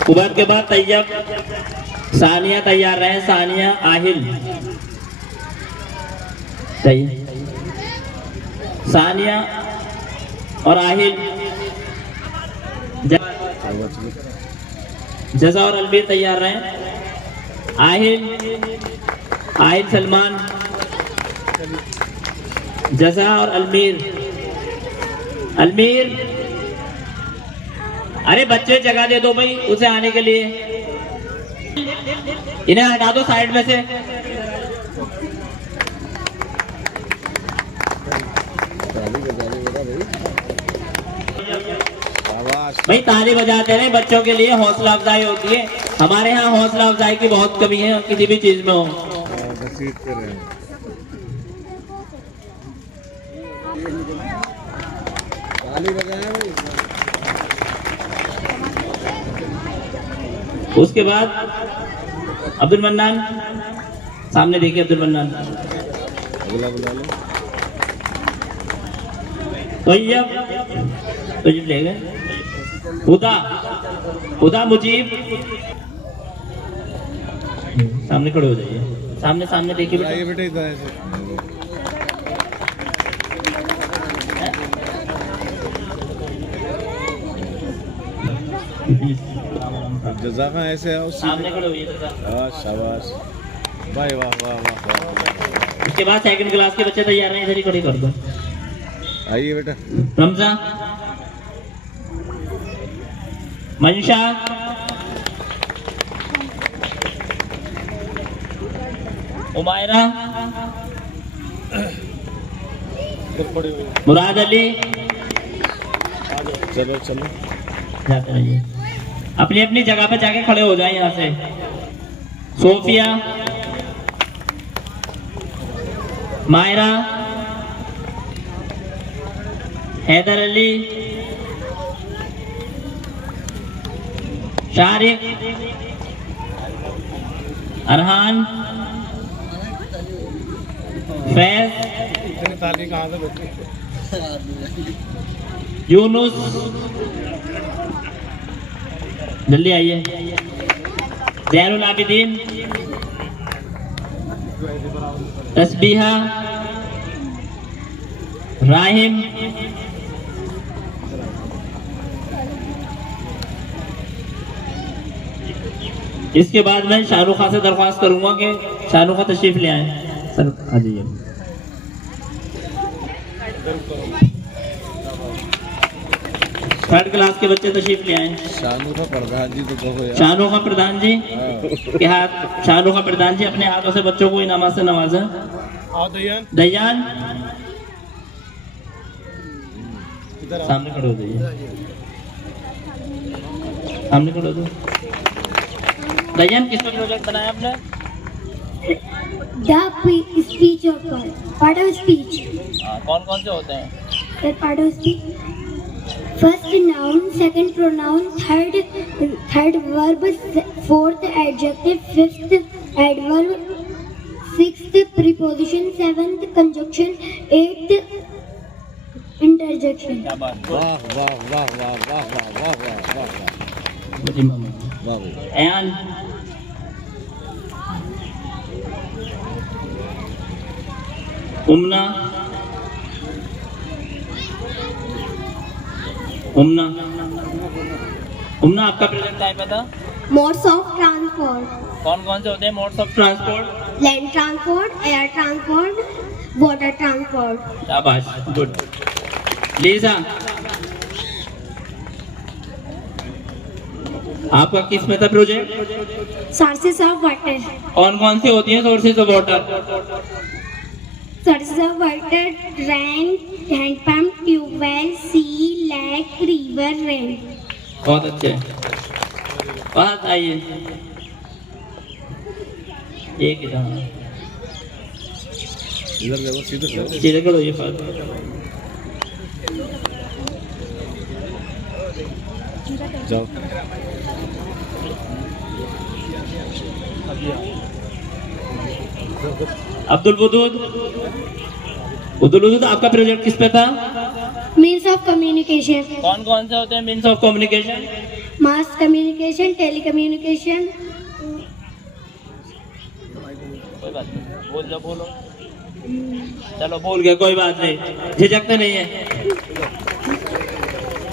खुबैब के बाद तैयब सानिया तैयार रहे। सानिया आहिल चाहिए। सानिया और आहिल जज़ा और अलबीर तैयार रहे। आहिल सलमान, जज़ा और अलमीर। अलमीर अरे बच्चे जगह दे दो भाई उसे आने के लिए, इन्हें हटा दो साइड में से। भाई ताली बजाते रहे, बच्चों के लिए हौसला अफजाई होती है। हमारे यहाँ हौसला अफजाई की बहुत कमी है किसी भी चीज में हो। उसके बाद अब्दुल मन्नान, सामने देखिए अब्दुल मन्नान। तो ये ले गए। खुदा मुजीब सामने खड़े हो जाइए। सामने देखिए बेटा इधर। जज़ा खां ऐसे आओ, सामने खड़े होइए। शाबाश भाई, वाह वाह वाह वाह। उसके बाद सेकंड क्लास के बच्चे तैयार हैं, इधर ही खड़े कर दो। आइए बेटा। रमजा, मंशा, उमायरा, मुराद अली। चलो जाते रहिए, अपनी अपनी जगह पे जाके खड़े हो जाए। यहाँ से सोफिया, मायरा, हैदर अली, शारिक, अरहान, फैज, यूनुस, जल्दी आइए, जैनुल आबिदीन, तस्बीहा, राहिम, इसके बाद मैं शाहरुख खान से दरख्वास्त करूंगा कि शाहरुख खान तशरीफ ले आए। सर आ जाइए। थर्ड क्लास के बच्चे तशरीफ ले आए। शाहरुख प्रधान जी तो कहो यार। शाहरुख प्रधान जी के हाथ, शाहरुख प्रधान जी अपने हाथों से बच्चों को इनाम से नवाजा। दयान सामने खड़े हो जाइए। सामने खड़े हो जाइए। दयान किसका प्रोजेक्ट बनाया आपने? The speech of God. Part of speech. कौन कौन से होते हैं? That part of speech. First noun, second pronoun, third verb, fourth adjective, fifth adverb, sixth preposition, seventh conjunction, eighth interjection. वाह वाह वाह वाह वाह वाह वाह वाह वाह। And उमना, आपका प्रेजेंट टाइम था? Modes of transport. कौन कौन से होते हैं modes of transport? Land transport, air transport, water transport. शाबाश, गुड। लीजा, आपका किस में था प्रोजेक्ट? Sources of water. कौन कौन सी होती हैं sources of water? Sources of water rain, handpump, tubewell, sea, lake, river, rain. बहुत अच्छे। बात आइए, एक इधर देखो, सीधे सीधे करो ये बात। जाओ। अब्दुल वदूद, आपका प्रोजेक्ट किस पे था? Means of communication. कौन कौन से होते हैं means of communication? Mass communication, telecommunication. कोई बात नहीं, बोल जाओ, बोलो। चलो बोल गया, कोई बात नहीं, झिझकते नहीं है।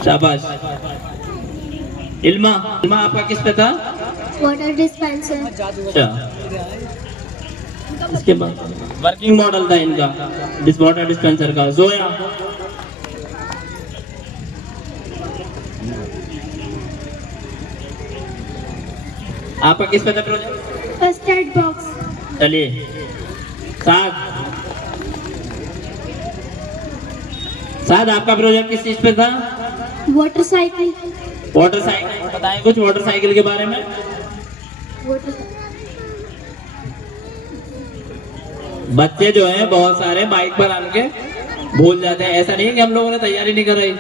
शाबाश। इल्मा, आपका किस पे था? Water dispenser. अच्छा, इसके बाद वर्किंग मॉडल था इनका डिस वाटर डिस्पेंसर का। जोया, आपका किस पे था प्रोजेक्ट? First aid box. चलिए, साथ आपका प्रोजेक्ट किस चीज पे था? Water cycle. वाटर साइकिल, बताएं कुछ वाटर साइकिल के बारे में। बच्चे जो हैं बहुत सारे बाइक पर आके भूल जाते हैं। ऐसा नहीं है कि हम लोगों ने तैयारी नहीं कराई,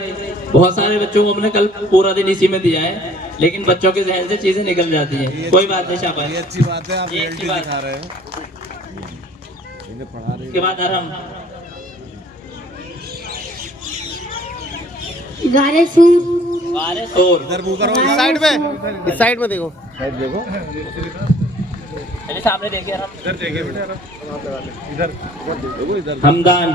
बहुत सारे बच्चों को हमने कल पूरा दिन इसी में दिया है, लेकिन बच्चों के जहन से चीजें निकल जाती हैं। कोई बात नहीं, शाबाश, ये अच्छी बात है, आप रियलिटी दिखा रहे हो, इन्हें पढ़ा रहे हो। इसके बाद आराम। गारे सूर। इधर मुंह करो, इस साइड में देखो, साइड देखो, चलिए सामने देखिए, इधर देखिए बेटा, इधर देखो, इधर। हमदान,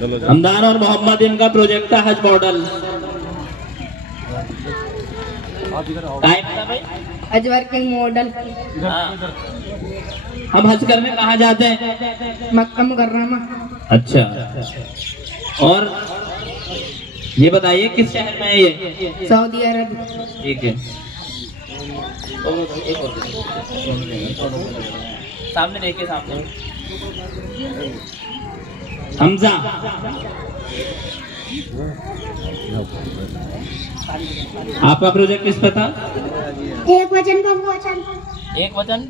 चलो हमदान और मोहम्मद, इनका प्रोजेक्ट था हज मॉडल। हज वर्किंग मॉडल। हम हज करने कहाँ जाते हैं? मक्का मुकर्रमा। अच्छा, और ये बताइए किस शहर में है ये? सऊदी अरब। ठीक है, सामने देखिए, सामने। हमजा, आपका प्रोजेक्ट किस पे था? एक वचन बहुवचन। एक वचन?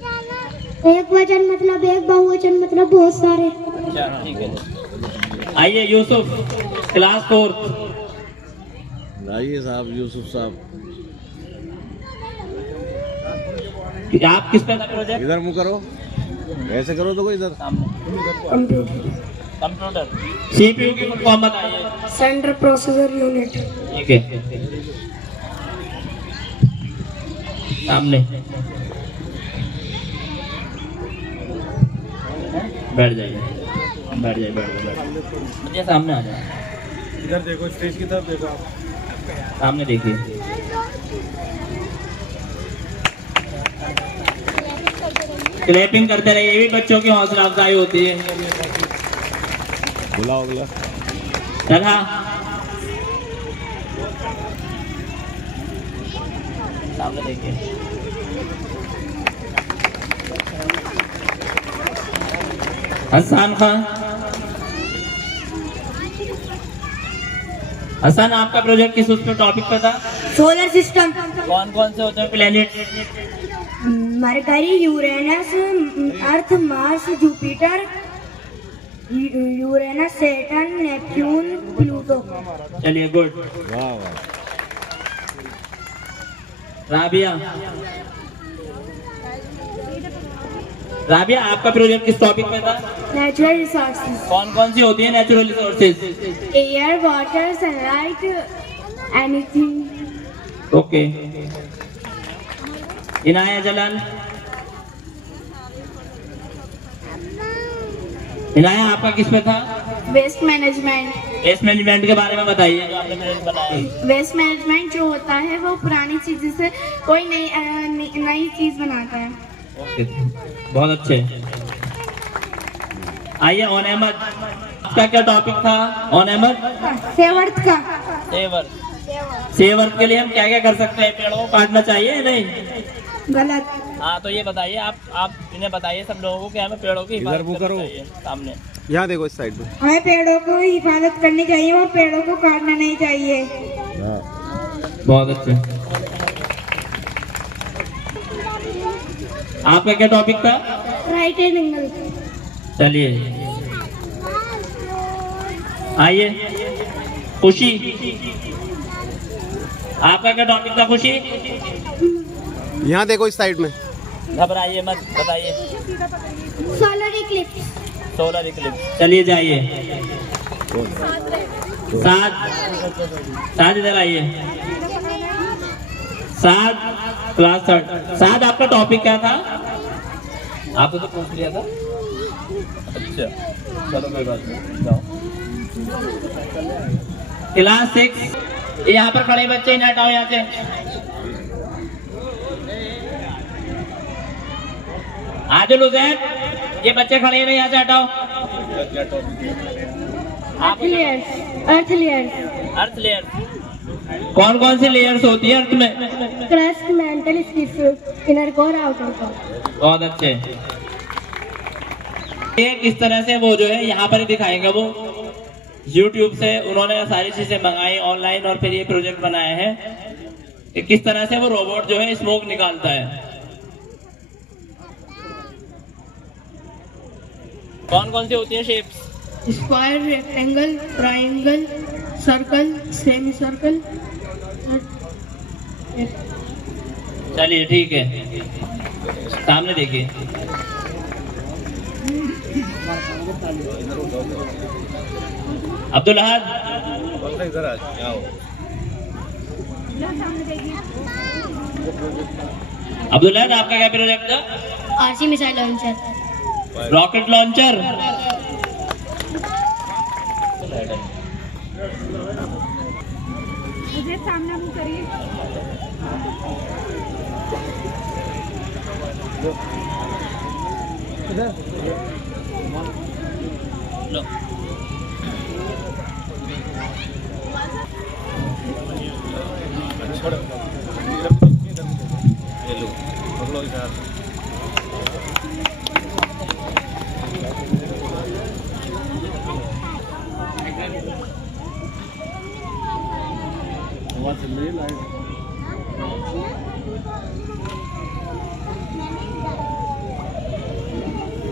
एक वचन मतलब एक, बहुवचन मतलब बहुत सारे। अच्छा, ठीक है। आइए यूसुफ, क्लास 4th। आइए साहब, यूसुफ साहब, आप किस पे था प्रोजेक्ट? इधर मुंह करो, ऐसे करो तो इधर। कंप्यूटर। सीपीयू की फुल फॉर्म बताइए। Central processor unit. ठीक है, सामने बैठ जाइए, बैठ जाइए, सामने आ जाए। इधर देखो, स्टेज की तरफ देखो, आप सामने देखिए। क्लैपिंग करते रहिए, ये भी बच्चों की हौसला अफजाई होती है। बुलाओ अगला। चला, सामने देखिए। हसन खान, हसन, आपका प्रोजेक्ट किस उस पे टॉपिक पे था? Solar system. कौन कौन से होते हैं planet? Mercury, Uranus, Earth, Mars, Jupiter, Uranus, Saturn, Neptune, Pluto. चलिए, गुड। वाह वाह। राबिया, आपका प्रोजेक्ट किस टॉपिक पे था? Natural resources. कौन कौन सी होती है natural resources? Air, water, sunlight, anything. Okay. Inaya Jalal, Inaya, आपका किस पे था? Waste management. वेस्ट मैनेजमेंट के बारे में बताइए, जो आपने प्रोजेक्ट बनाया। वेस्ट मैनेजमेंट जो होता है वो पुरानी चीज़ों से कोई नई चीज़ बनाता है। ओके, बहुत अच्छे। आइए ऑन अहमद, आपका क्या टॉपिक था ऑन अहमद? सेवर्थ का। सेवर्थ के लिए हम क्या क्या कर सकते हैं? पेड़ों को काटना चाहिए या नहीं? गलत। हाँ तो ये बताइए, आप इन्हें बताइए सब लोगों को कि हमें पेड़ों की हिफाजत करनी चाहिए। सामने यहाँ देखो इस साइड में। हमें पेड़ों को हिफाजत करनी चाहिए और पेड़ों को काटना नहीं चाहिए। बहुत अच्छे। आपका क्या टॉपिक था? Right angle. चलिए आइए खुशी, आपका क्या टॉपिक था खुशी? यहाँ देखो इस साइड में। घबराइए मत, बताइए। Solar Eclipse. Solar Eclipse. चलिए जाइए। साथ इधर आइए। क्लास 3। आपका टॉपिक क्या था? आपने तो पूछ लिया था। अच्छा चलो कोई बात नहीं, जाओ। क्लास 6। यहाँ पर खड़े बच्चे इन्हें हटाओ यहाँ से। आदिल हुसैन, ये बच्चे खड़े हैं यहाँ से हटाओ। अर्थ लेयर। कौन कौन सी लेयर्स होती है अर्थ में? Crust, mental, inner core, outer core. बहुत अच्छे। ये किस तरह से वो जो है यहाँ पर ही दिखाएंगे। वो YouTube से उन्होंने सारी चीजें मंगाई ऑनलाइन और फिर ये प्रोजेक्ट बनाया है कि किस तरह से वो रोबोट जो है स्मोक निकालता है। कौन कौन सी होती है shapes? Square, rectangle, triangle, circle, semi circle. चलिए ठीक है, सामने देखिए। अब्दुल अहद, अब्दुल अहद आपका क्या प्रोजेक्ट था? RC missile launcher. Rocket launcher. सामने मुंह करिए। लो।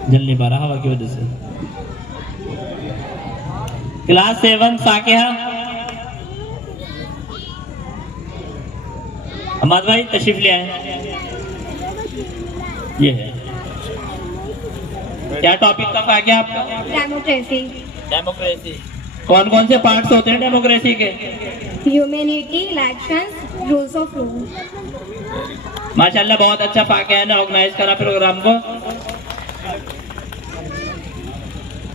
जल नहीं पा रहा हवा की वजह से। क्लास 7 साकिया। अहमद भाई तशरीफ ले आए। ये है क्या टॉपिक था साकिया आपका? डेमोक्रेसी। डेमोक्रेसी। कौन कौन से पार्ट्स होते हैं डेमोक्रेसी के? Humanity, elections, rules of law. माशाल्लाह बहुत अच्छा फाकिया ने ऑर्गेनाइज करा प्रोग्राम को।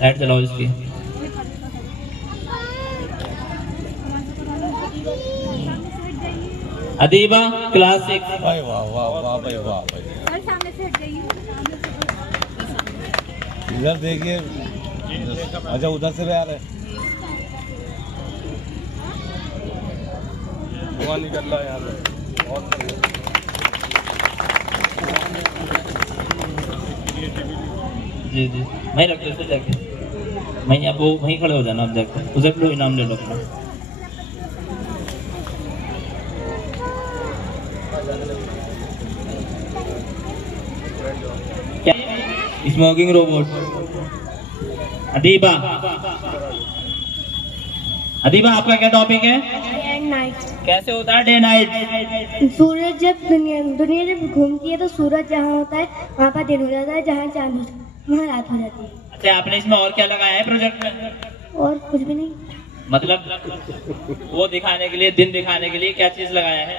लाइट चलाओ इसकी। अदीबा क्लास 6। वाह वाह वाह वाह भाई वाह भाई। सामने से हट जाइए। इधर देखिए। अच्छा उधर से भी आ रहे। धुआं निकल रहा है यहाँ पे बहुत। जी जी वहीं रख दो जाके। वहीं आप वो वहीं खड़े हो जाना। आप जाकर उधर लो, इनाम ले लो अपना। क्या स्मोकिंग रोबोट। अदीबा, अदीबा आपका क्या टॉपिक है? Day and night. कैसे होता है डे नाइट? सूरज जब दुनिया जब घूमती है तो सूरज जहाँ होता है वहाँ पर दिन हो जाता है, जहाँ चांद होता है वहाँ रात हो जाती है। अच्छा आपने इसमें और क्या लगाया है प्रोजेक्ट में? और कुछ भी नहीं। मतलब वो दिखाने के लिए, दिन दिखाने के लिए क्या चीज लगाया है?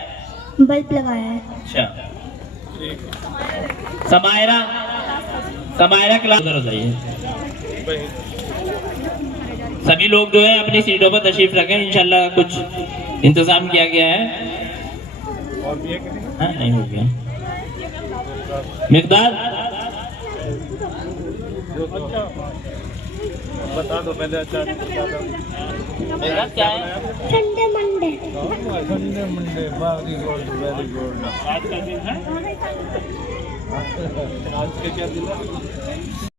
बल्ब लगाया है। अच्छा समायरा, समायरा क्लास उधर हो जाइए। सभी लोग जो है अपनी सीटों पर तशरीफ रखें। इंशाल्लाह कुछ इंतजाम किया गया है। हाँ नहीं हो गया। मिकदार बता दो पहले। अच्छा मेरा क्या है? Sunday Monday. Sunday Monday, very good very good. आज का दिन है। आज का क्या दिन है?